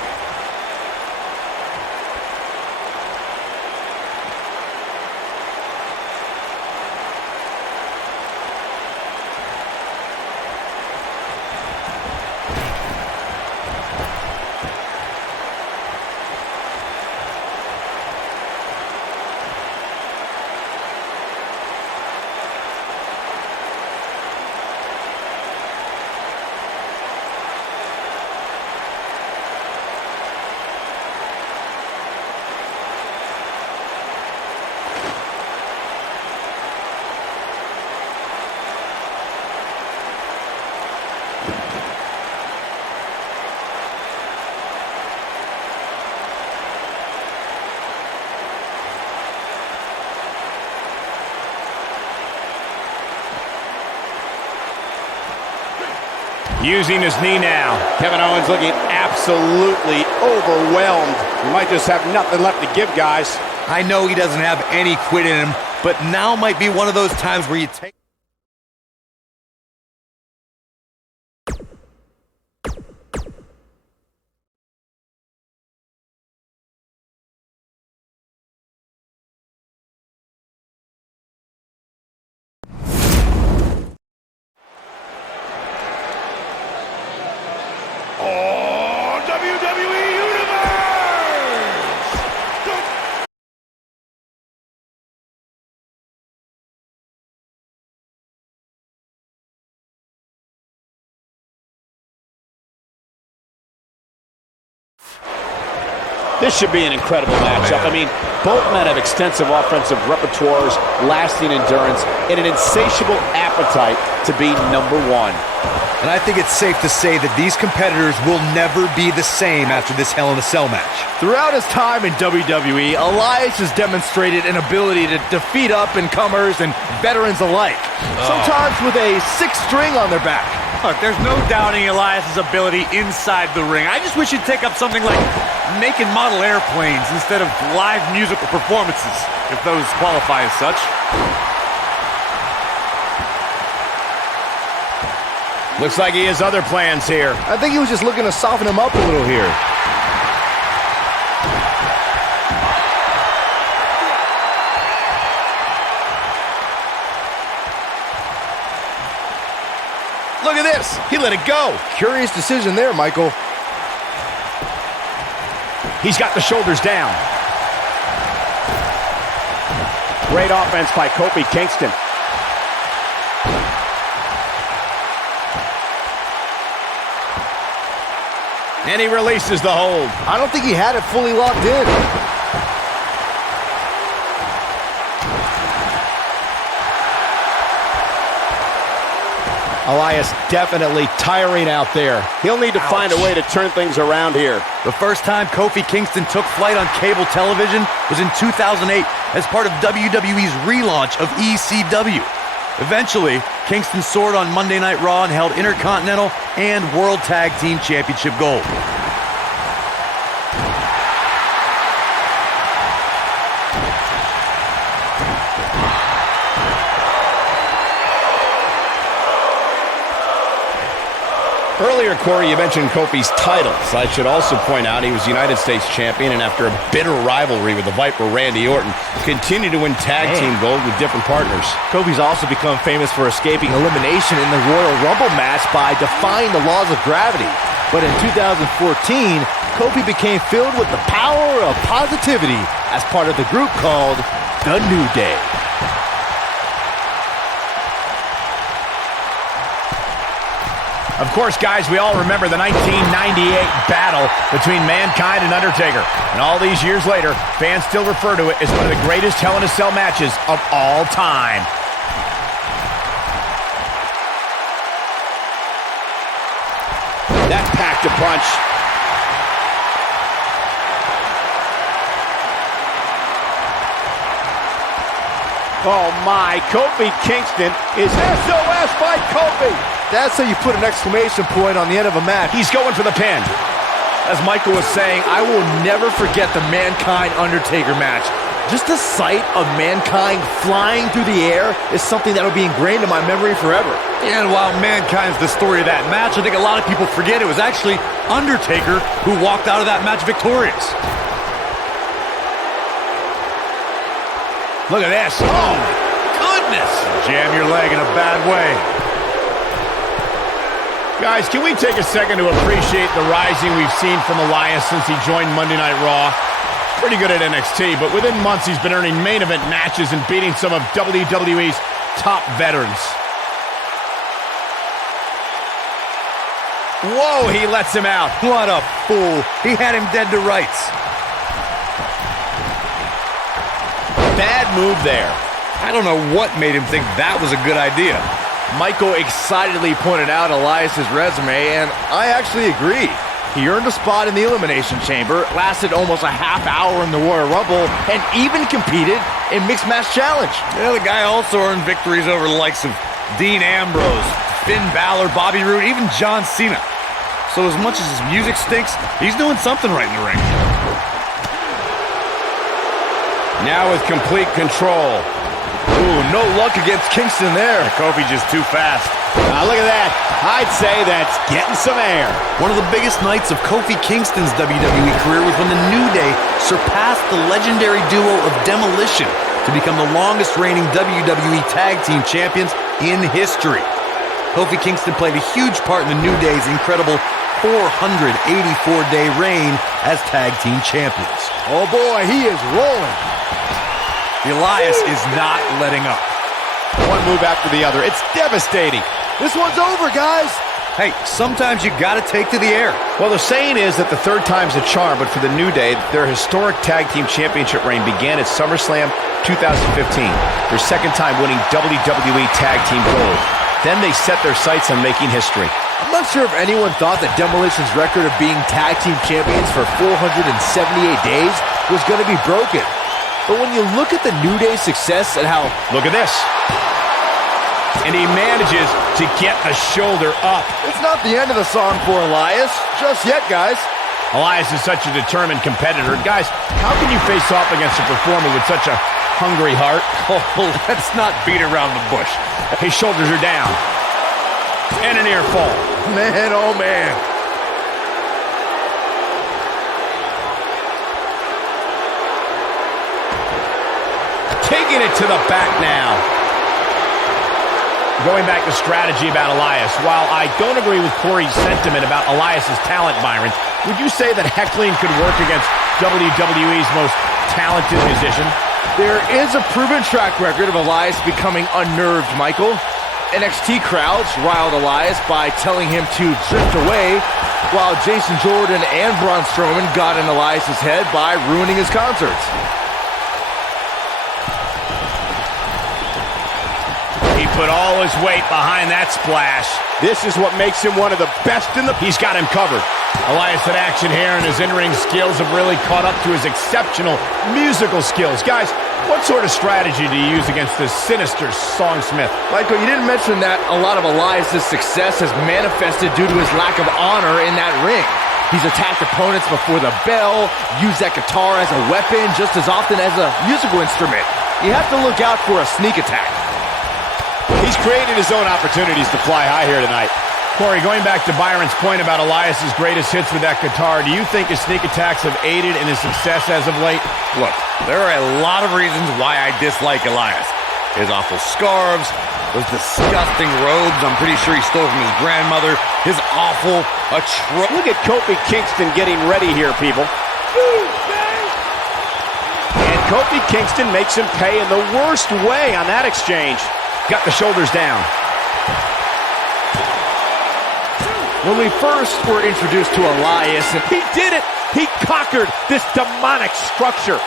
Using his knee now. Kevin Owens looking absolutely overwhelmed. He might just have nothing left to give, guys. I know he doesn't have any quit in him, but now might be one of those times where you take... WWE Universe! This should be an incredible matchup. I mean, both men have extensive offensive repertoires, lasting endurance, and an insatiable appetite to be number one. And I think it's safe to say that these competitors will never be the same after this Hell in a Cell match. Throughout his time in WWE, Elias has demonstrated an ability to defeat up-and-comers and veterans alike. sometimes with a 6th string on their back. Look, there's no doubting Elias's ability inside the ring. I just wish he'd take up something like making model airplanes instead of live musical performances, if those qualify as such. Looks like he has other plans here. I think he was just looking to soften him up a little here. Look at this. He let it go. Curious decision there, Michael. He's got the shoulders down. Great offense by Kofi Kingston. And he releases the hold. I don't think he had it fully locked in. Elias definitely tiring out there. He'll need to find a way to turn things around here. The first time Kofi Kingston took flight on cable television was in 2008 as part of WWE's relaunch of ECW. Eventually, Kingston soared on Monday Night Raw and held Intercontinental and World Tag Team Championship gold. Earlier, Corey, you mentioned Kofi's titles. I should also point out he was United States champion, and after a bitter rivalry with the Viper Randy Orton, continued to win tag team gold with different partners. Kofi's also become famous for escaping elimination in the Royal Rumble match by defying the laws of gravity. But in 2014, Kofi became filled with the power of positivity as part of the group called The New Day. Of course, guys, we all remember the 1998 battle between Mankind and Undertaker. And all these years later, fans still refer to it as one of the greatest Hell in a Cell matches of all time. That packed a punch. Oh my, Kofi Kingston is SOS by Kofi. That's how you put an exclamation point on the end of a match. He's going for the pin. As Michael was saying, I will never forget the Mankind-Undertaker match. Just the sight of Mankind flying through the air is something that will be ingrained in my memory forever. And while Mankind's the story of that match, I think a lot of people forget it was actually Undertaker who walked out of that match victorious. Look at this. Oh, my goodness. Jam your leg in a bad way. Guys, can we take a second to appreciate the rising we've seen from Elias since he joined Monday Night Raw? Pretty good at NXT, but within months he's been earning main event matches and beating some of WWE's top veterans. Whoa, he lets him out. What a fool. He had him dead to rights. Bad move there. I don't know what made him think that was a good idea. Michael excitedly pointed out Elias's resume, and I actually agree. He earned a spot in the Elimination Chamber, lasted almost a half hour in the Royal Rumble, and even competed in Mixed Match Challenge. Yeah, the guy also earned victories over the likes of Dean Ambrose, Finn Balor, Bobby Roode, even John Cena. So as much as his music stinks, he's doing something right in the ring. Now with complete control. Ooh, no luck against Kingston there. Kofi just too fast. Look at that. I'd say that's getting some air. One of the biggest nights of Kofi Kingston's WWE career was when the New Day surpassed the legendary duo of Demolition to become the longest reigning WWE Tag Team Champions in history. Kofi Kingston played a huge part in the New Day's incredible 484-day reign as Tag Team Champions. Oh boy, he is rolling. Elias is not letting up. One move after the other. It's devastating. This one's over, guys. Hey, sometimes you gotta take to the air. Well, the saying is that the third time's a charm, but for the New Day, their historic Tag Team Championship reign began at SummerSlam 2015, their second time winning WWE Tag Team Gold. Then they set their sights on making history. I'm not sure if anyone thought that Demolition's record of being Tag Team Champions for 478 days was going to be broken. But when you look at the New Day's success and how... Look at this. And he manages to get the shoulder up. It's not the end of the song for Elias. Just yet, guys. Elias is such a determined competitor. Guys, how can you face off against a performer with such a hungry heart? Oh, let's not beat around the bush. His shoulders are down. And a near fall. Man, oh man. Taking it to the back now. Going back to strategy about Elias. While I don't agree with Corey's sentiment about Elias's talent, Byron, would you say that heckling could work against WWE's most talented musician? There is a proven track record of Elias becoming unnerved, Michael. NXT crowds riled Elias by telling him to drift away, while Jason Jordan and Braun Strowman got in Elias's head by ruining his concerts. He put all his weight behind that splash. This is what makes him one of the best in the... He's got him covered. Elias in action here, and his in-ring skills have really caught up to his exceptional musical skills. Guys, what sort of strategy do you use against this sinister songsmith? Michael, you didn't mention that a lot of Elias's success has manifested due to his lack of honor in that ring. He's attacked opponents before the bell, used that guitar as a weapon just as often as a musical instrument. You have to look out for a sneak attack. He's created his own opportunities to fly high here tonight. Corey, going back to Byron's point about Elias's greatest hits with that guitar, do you think his sneak attacks have aided in his success as of late? Look, there are a lot of reasons why I dislike Elias. His awful scarves, those disgusting robes I'm pretty sure he stole from his grandmother, his awful, Look at Kofi Kingston getting ready here, people. And Kofi Kingston makes him pay in the worst way on that exchange. Got the shoulders down. When we first were introduced to Elias, and He did it! He conquered this demonic structure.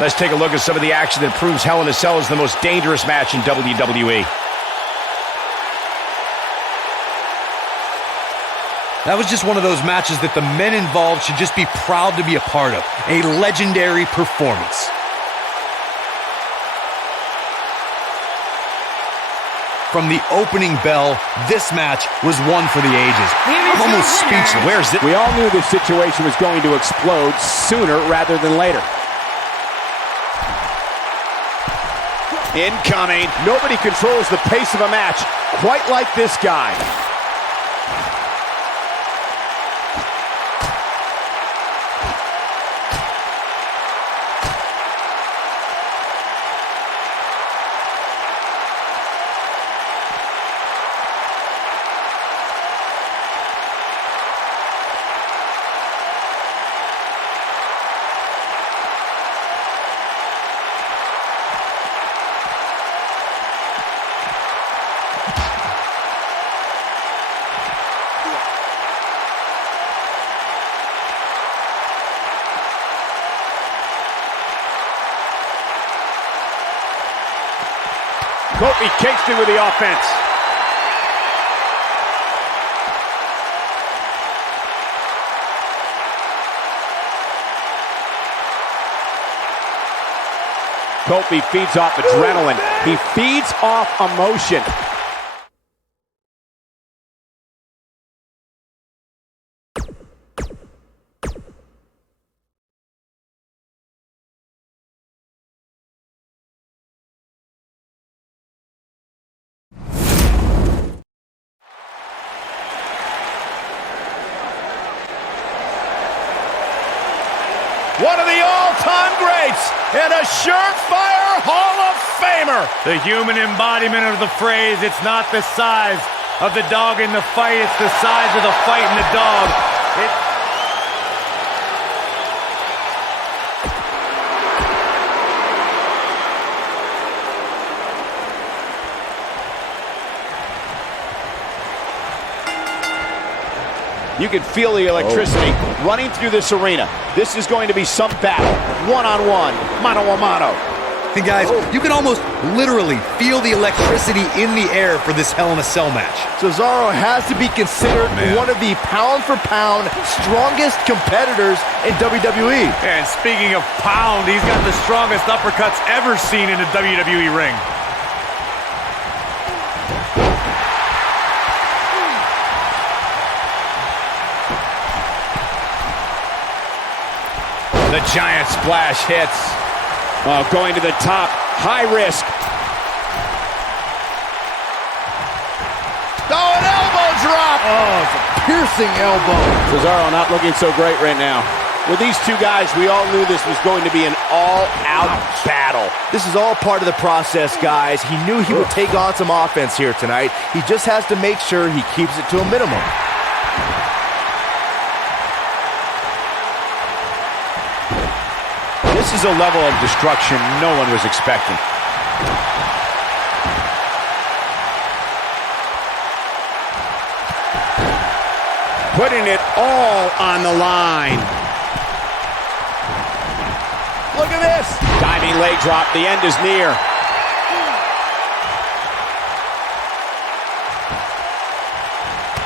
Let's take a look at some of the action that proves Hell in a Cell is the most dangerous match in WWE. That was just one of those matches that the men involved should just be proud to be a part of. A legendary performance. From the opening bell, this match was one for the ages. I'm almost speechless. Where's it? We all knew this situation was going to explode sooner rather than later. Incoming. Nobody controls the pace of a match quite like this guy. Kofi Kingston with the offense. Kofi feeds off adrenaline. He feeds off emotion. One of the all-time greats and a surefire Hall of Famer. The human embodiment of the phrase, it's not the size of the dog in the fight, it's the size of the fight in the dog. You can feel the electricity running through this arena. This is going to be some battle. One-on-one, mano-a-mano. And guys, you can almost literally feel the electricity in the air for this Hell in a Cell match. Cesaro has to be considered one of the pound-for-pound strongest competitors in WWE. And speaking of pound, he's got the strongest uppercuts ever seen in a WWE ring. The giant splash hits. Oh, going to the top. High risk. Oh, an elbow drop! Oh, it's a piercing elbow. Cesaro not looking so great right now. With these two guys, we all knew this was going to be an all-out battle. This is all part of the process, guys. He knew he would take on some offense here tonight. He just has to make sure he keeps it to a minimum. This is a level of destruction no one was expecting. Putting it all on the line. Look at this. Diving leg drop. The end is near.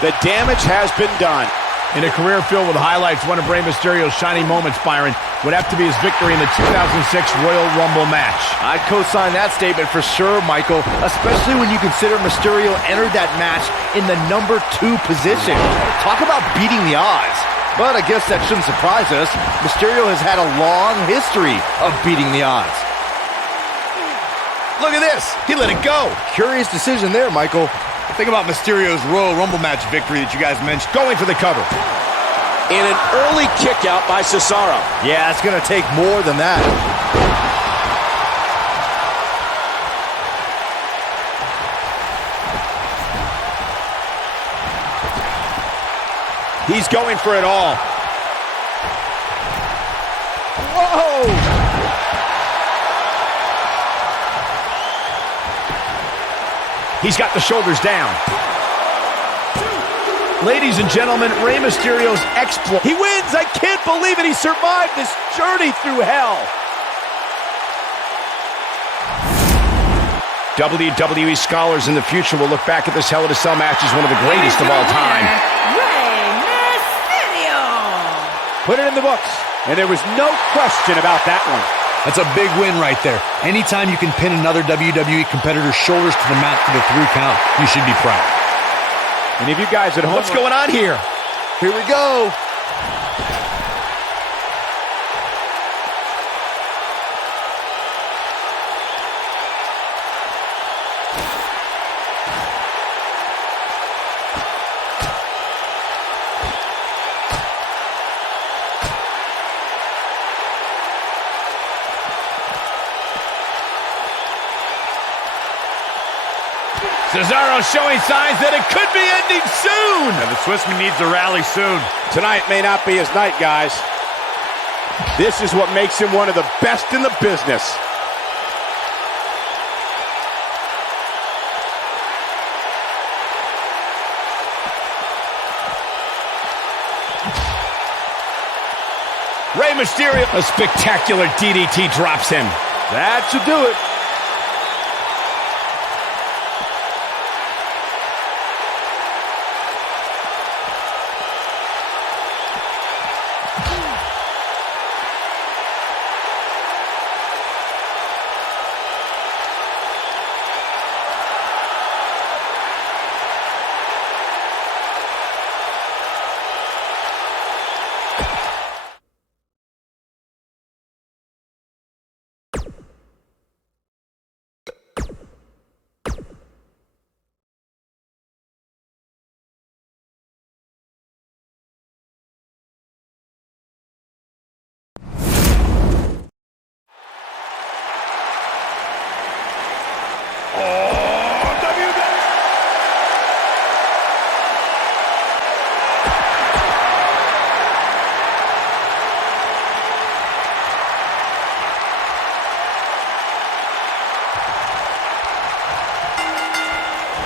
The damage has been done. In a career filled with highlights, one of Rey Mysterio's shining moments, Byron, would have to be his victory in the 2006 Royal Rumble match. I'd co-sign that statement for sure, Michael, especially when you consider Mysterio entered that match in the number 2 position. Talk about beating the odds. But I guess that shouldn't surprise us. Mysterio has had a long history of beating the odds. Look at this. He let it go. Curious decision there, Michael. Think about Mysterio's Royal Rumble match victory that you guys mentioned. Going for the cover. And an early kick out by Cesaro. Yeah, it's going to take more than that. He's going for it all. Whoa! He's got the shoulders down. Ladies and gentlemen, Rey Mysterio's exploit. He wins! I can't believe it! He survived this journey through hell! WWE scholars in the future will look back at this Hell in a Cell match as one of the greatest of all time. Rey Mysterio! Put it in the books. And there was no question about that one. That's a big win right there. Anytime you can pin another WWE competitor's shoulders to the mat for the 3 count, you should be proud. And if you guys at home... What's going on here? Here we go. Cesaro showing signs that it could be ending soon. And the Swissman needs to rally soon. Tonight may not be his night, guys. This is what makes him one of the best in the business. Rey Mysterio. A spectacular DDT drops him. That should do it.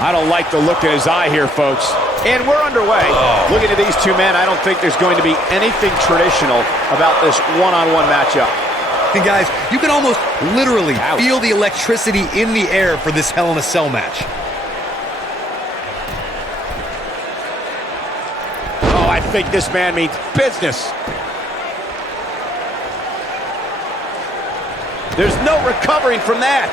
I don't like the look in his eye here, folks. And we're underway. Looking at these two men, I don't think there's going to be anything traditional about this one-on-one matchup. And guys, you can almost literally feel the electricity in the air for this Hell in a Cell match. Oh, I think this man means business. There's no recovering from that.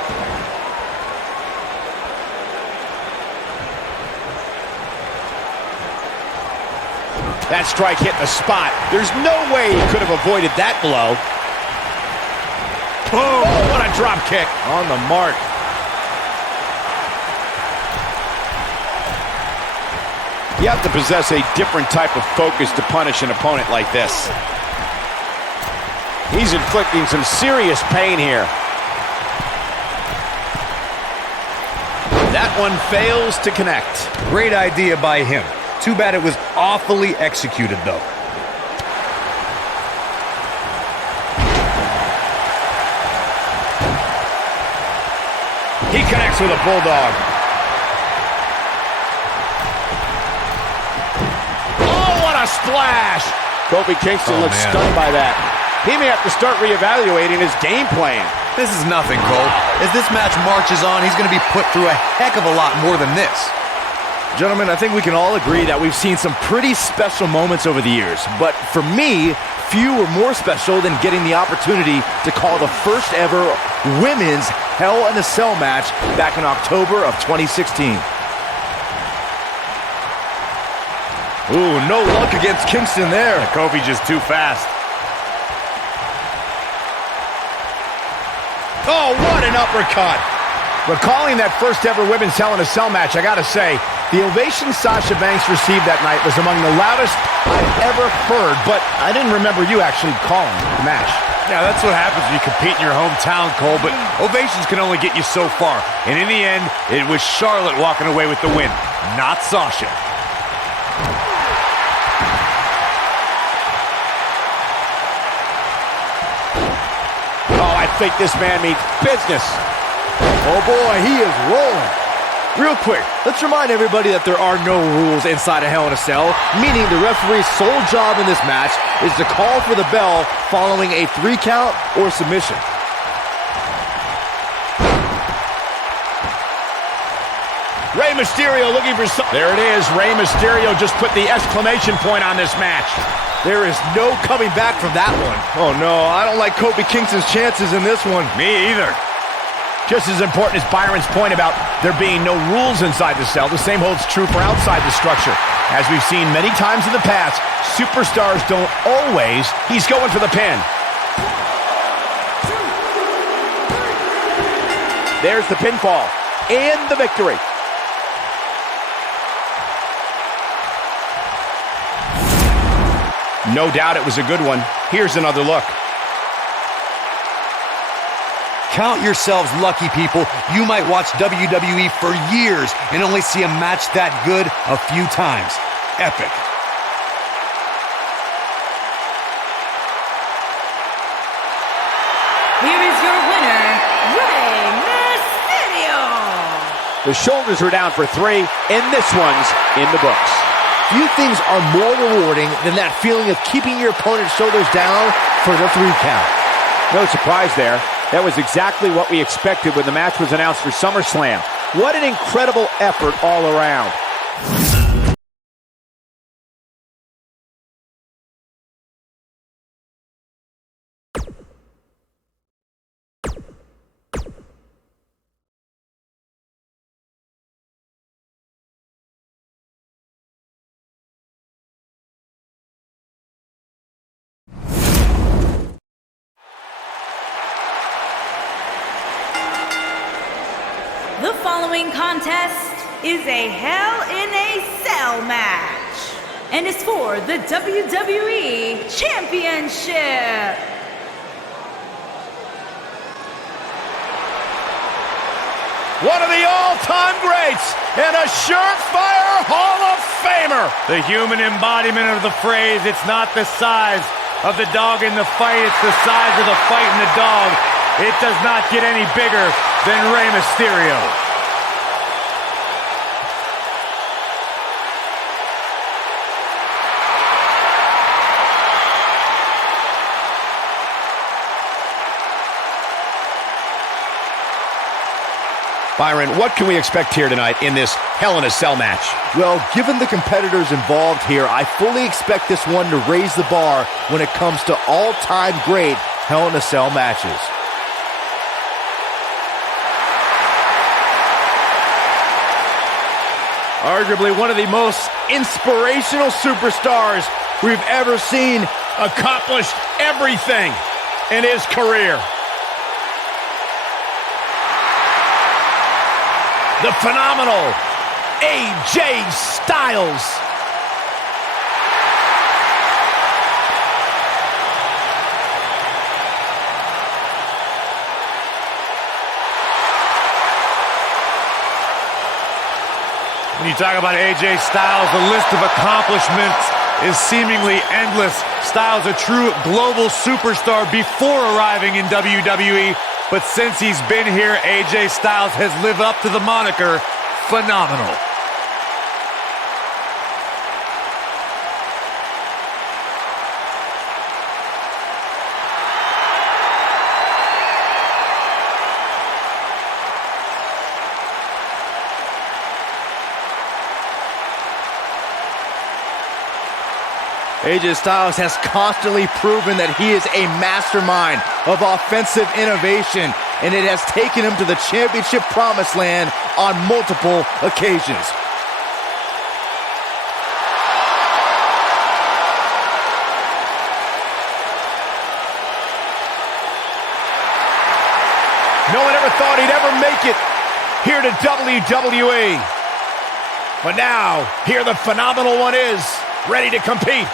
That strike hit the spot. There's no way he could have avoided that blow. Boom! Oh, what a drop kick. On the mark. You have to possess a different type of focus to punish an opponent like this. He's inflicting some serious pain here. That one fails to connect. Great idea by him. Too bad it was awfully executed, though. He connects with a bulldog. Oh, what a splash! Kofi Kingston looks stunned by that. He may have to start reevaluating his game plan. This is nothing, Cole. As this match marches on, he's going to be put through a heck of a lot more than this. Gentlemen, I think we can all agree that we've seen some pretty special moments over the years. But for me, few were more special than getting the opportunity to call the first ever women's Hell in a Cell match back in October of 2016. Ooh, no luck against Kingston there. Kofi just too fast. Oh, what an uppercut. Recalling that first ever women's Hell in a Cell match, I gotta say, the ovation Sasha Banks received that night was among the loudest I've ever heard, but I didn't remember you actually calling the match. Yeah, that's what happens when you compete in your hometown, Cole, but ovations can only get you so far. And in the end, it was Charlotte walking away with the win, not Sasha. Oh, I think this man means business. Oh boy, he is rolling. Real quick, let's remind everybody that there are no rules inside a Hell in a Cell, meaning the referee's sole job in this match is to call for the bell following a 3 count or submission. Rey Mysterio looking for some... There it is. Rey Mysterio just put the exclamation point on this match. There is no coming back from that one. Oh no, I don't like Kofi Kingston's chances in this one. Me either. Just as important as Byron's point about there being no rules inside the cell, the same holds true for outside the structure. As we've seen many times in the past, superstars don't always. He's going for the pin. There's the pinfall and the victory. No doubt it was a good one. Here's another look. Count yourselves lucky, people. You might watch WWE for years and only see a match that good a few times. Epic. Here is your winner, Rey Mysterio. The shoulders are down for 3, and this one's in the books. Few things are more rewarding than that feeling of keeping your opponent's shoulders down for the 3 count. No surprise there. That was exactly what we expected when the match was announced for SummerSlam. What an incredible effort all around. The following contest is a Hell in a Cell match and is for the WWE Championship. One of the all-time greats and a surefire Hall of Famer. The human embodiment of the phrase, it's not the size of the dog in the fight, it's the size of the fight in the dog. It does not get any bigger than Rey Mysterio. Byron, what can we expect here tonight in this Hell in a Cell match? Well, given the competitors involved here, I fully expect this one to raise the bar when it comes to all-time great Hell in a Cell matches. Arguably one of the most inspirational superstars we've ever seen. Accomplished everything in his career. The phenomenal AJ Styles. When you talk about AJ Styles, the list of accomplishments is seemingly endless. Styles, a true global superstar before arriving in WWE, but since he's been here, AJ Styles has lived up to the moniker phenomenal. AJ Styles has constantly proven that he is a mastermind of offensive innovation, and it has taken him to the championship promised land on multiple occasions. No one ever thought he'd ever make it here to WWE. But now, here the phenomenal one is, ready to compete.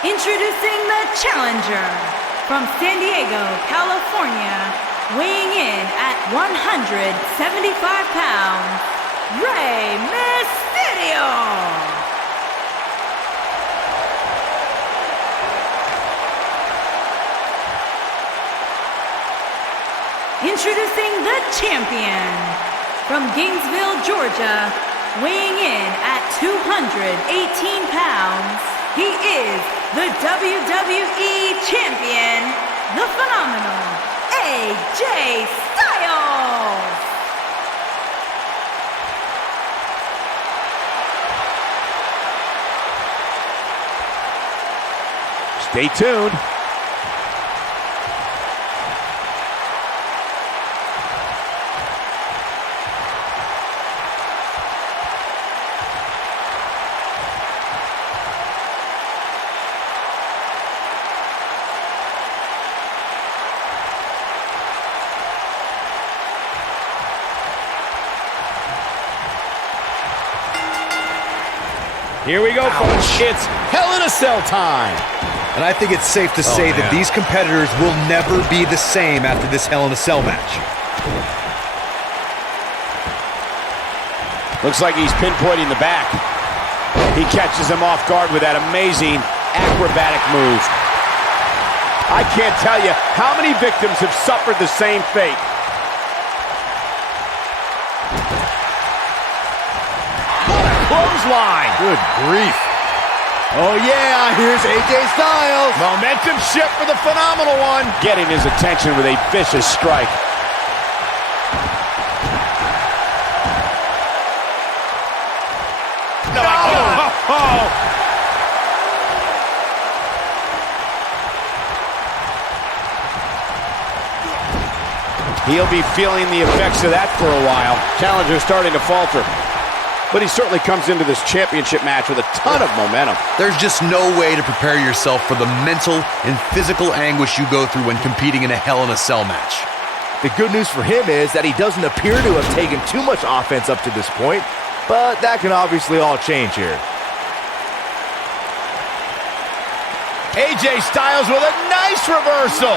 Introducing the challenger from San Diego, California, weighing in at 175 pounds, Rey Mysterio. Introducing the champion from Gainesville, Georgia, weighing in at 218 pounds, he is the WWE Champion, the phenomenal AJ Styles! Stay tuned. Here we go, folks. It's Hell in a Cell time. And I think it's safe to say that these competitors will never be the same after this Hell in a Cell match. Looks like he's pinpointing the back. He catches him off guard with that amazing acrobatic move. I can't tell you how many victims have suffered the same fate. Clothesline. Good grief. Oh yeah, here's AJ Styles. Momentum shift for the phenomenal one. Getting his attention with a vicious strike. No! Oh. He'll be feeling the effects of that for a while. Challenger's starting to falter. But he certainly comes into this championship match with a ton of momentum. There's just no way to prepare yourself for the mental and physical anguish you go through when competing in a Hell in a Cell match. The good news for him is that he doesn't appear to have taken too much offense up to this point, but that can obviously all change here. AJ Styles with a nice reversal.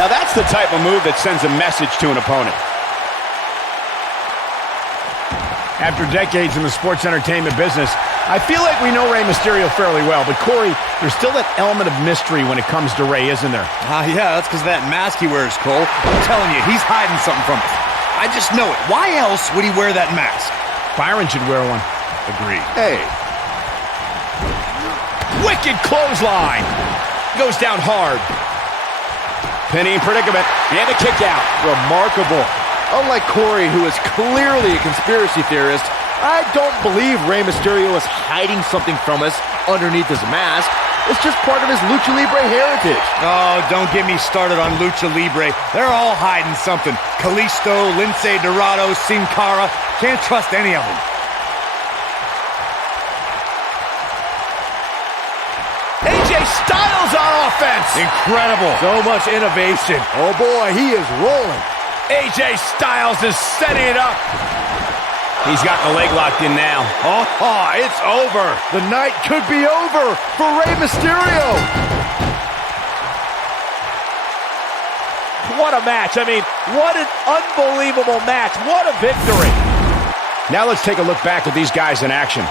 Now that's the type of move that sends a message to an opponent. After decades in the sports entertainment business, I feel like we know Rey Mysterio fairly well, but Corey, there's still that element of mystery when it comes to Rey, isn't there? Yeah, that's because of that mask he wears, Cole. I'm telling you, he's hiding something from us. I just know it. Why else would he wear that mask? Byron should wear one. Agreed. Hey. Wicked clothesline. Goes down hard. Pinning predicament. And a kick out. Remarkable. Unlike Corey, who is clearly a conspiracy theorist, I don't believe Rey Mysterio is hiding something from us underneath his mask. It's just part of his Lucha Libre heritage. Oh, don't get me started on Lucha Libre. They're all hiding something. Kalisto, Lince Dorado, Sin Cara. Can't trust any of them. AJ Styles on offense. Incredible. So much innovation. Oh boy, he is rolling. AJ Styles is setting it up. He's got the leg locked in now. Oh, it's over. The night could be over for Rey Mysterio. What a match. I mean, what an unbelievable match. What a victory. Now let's take a look back at these guys in action.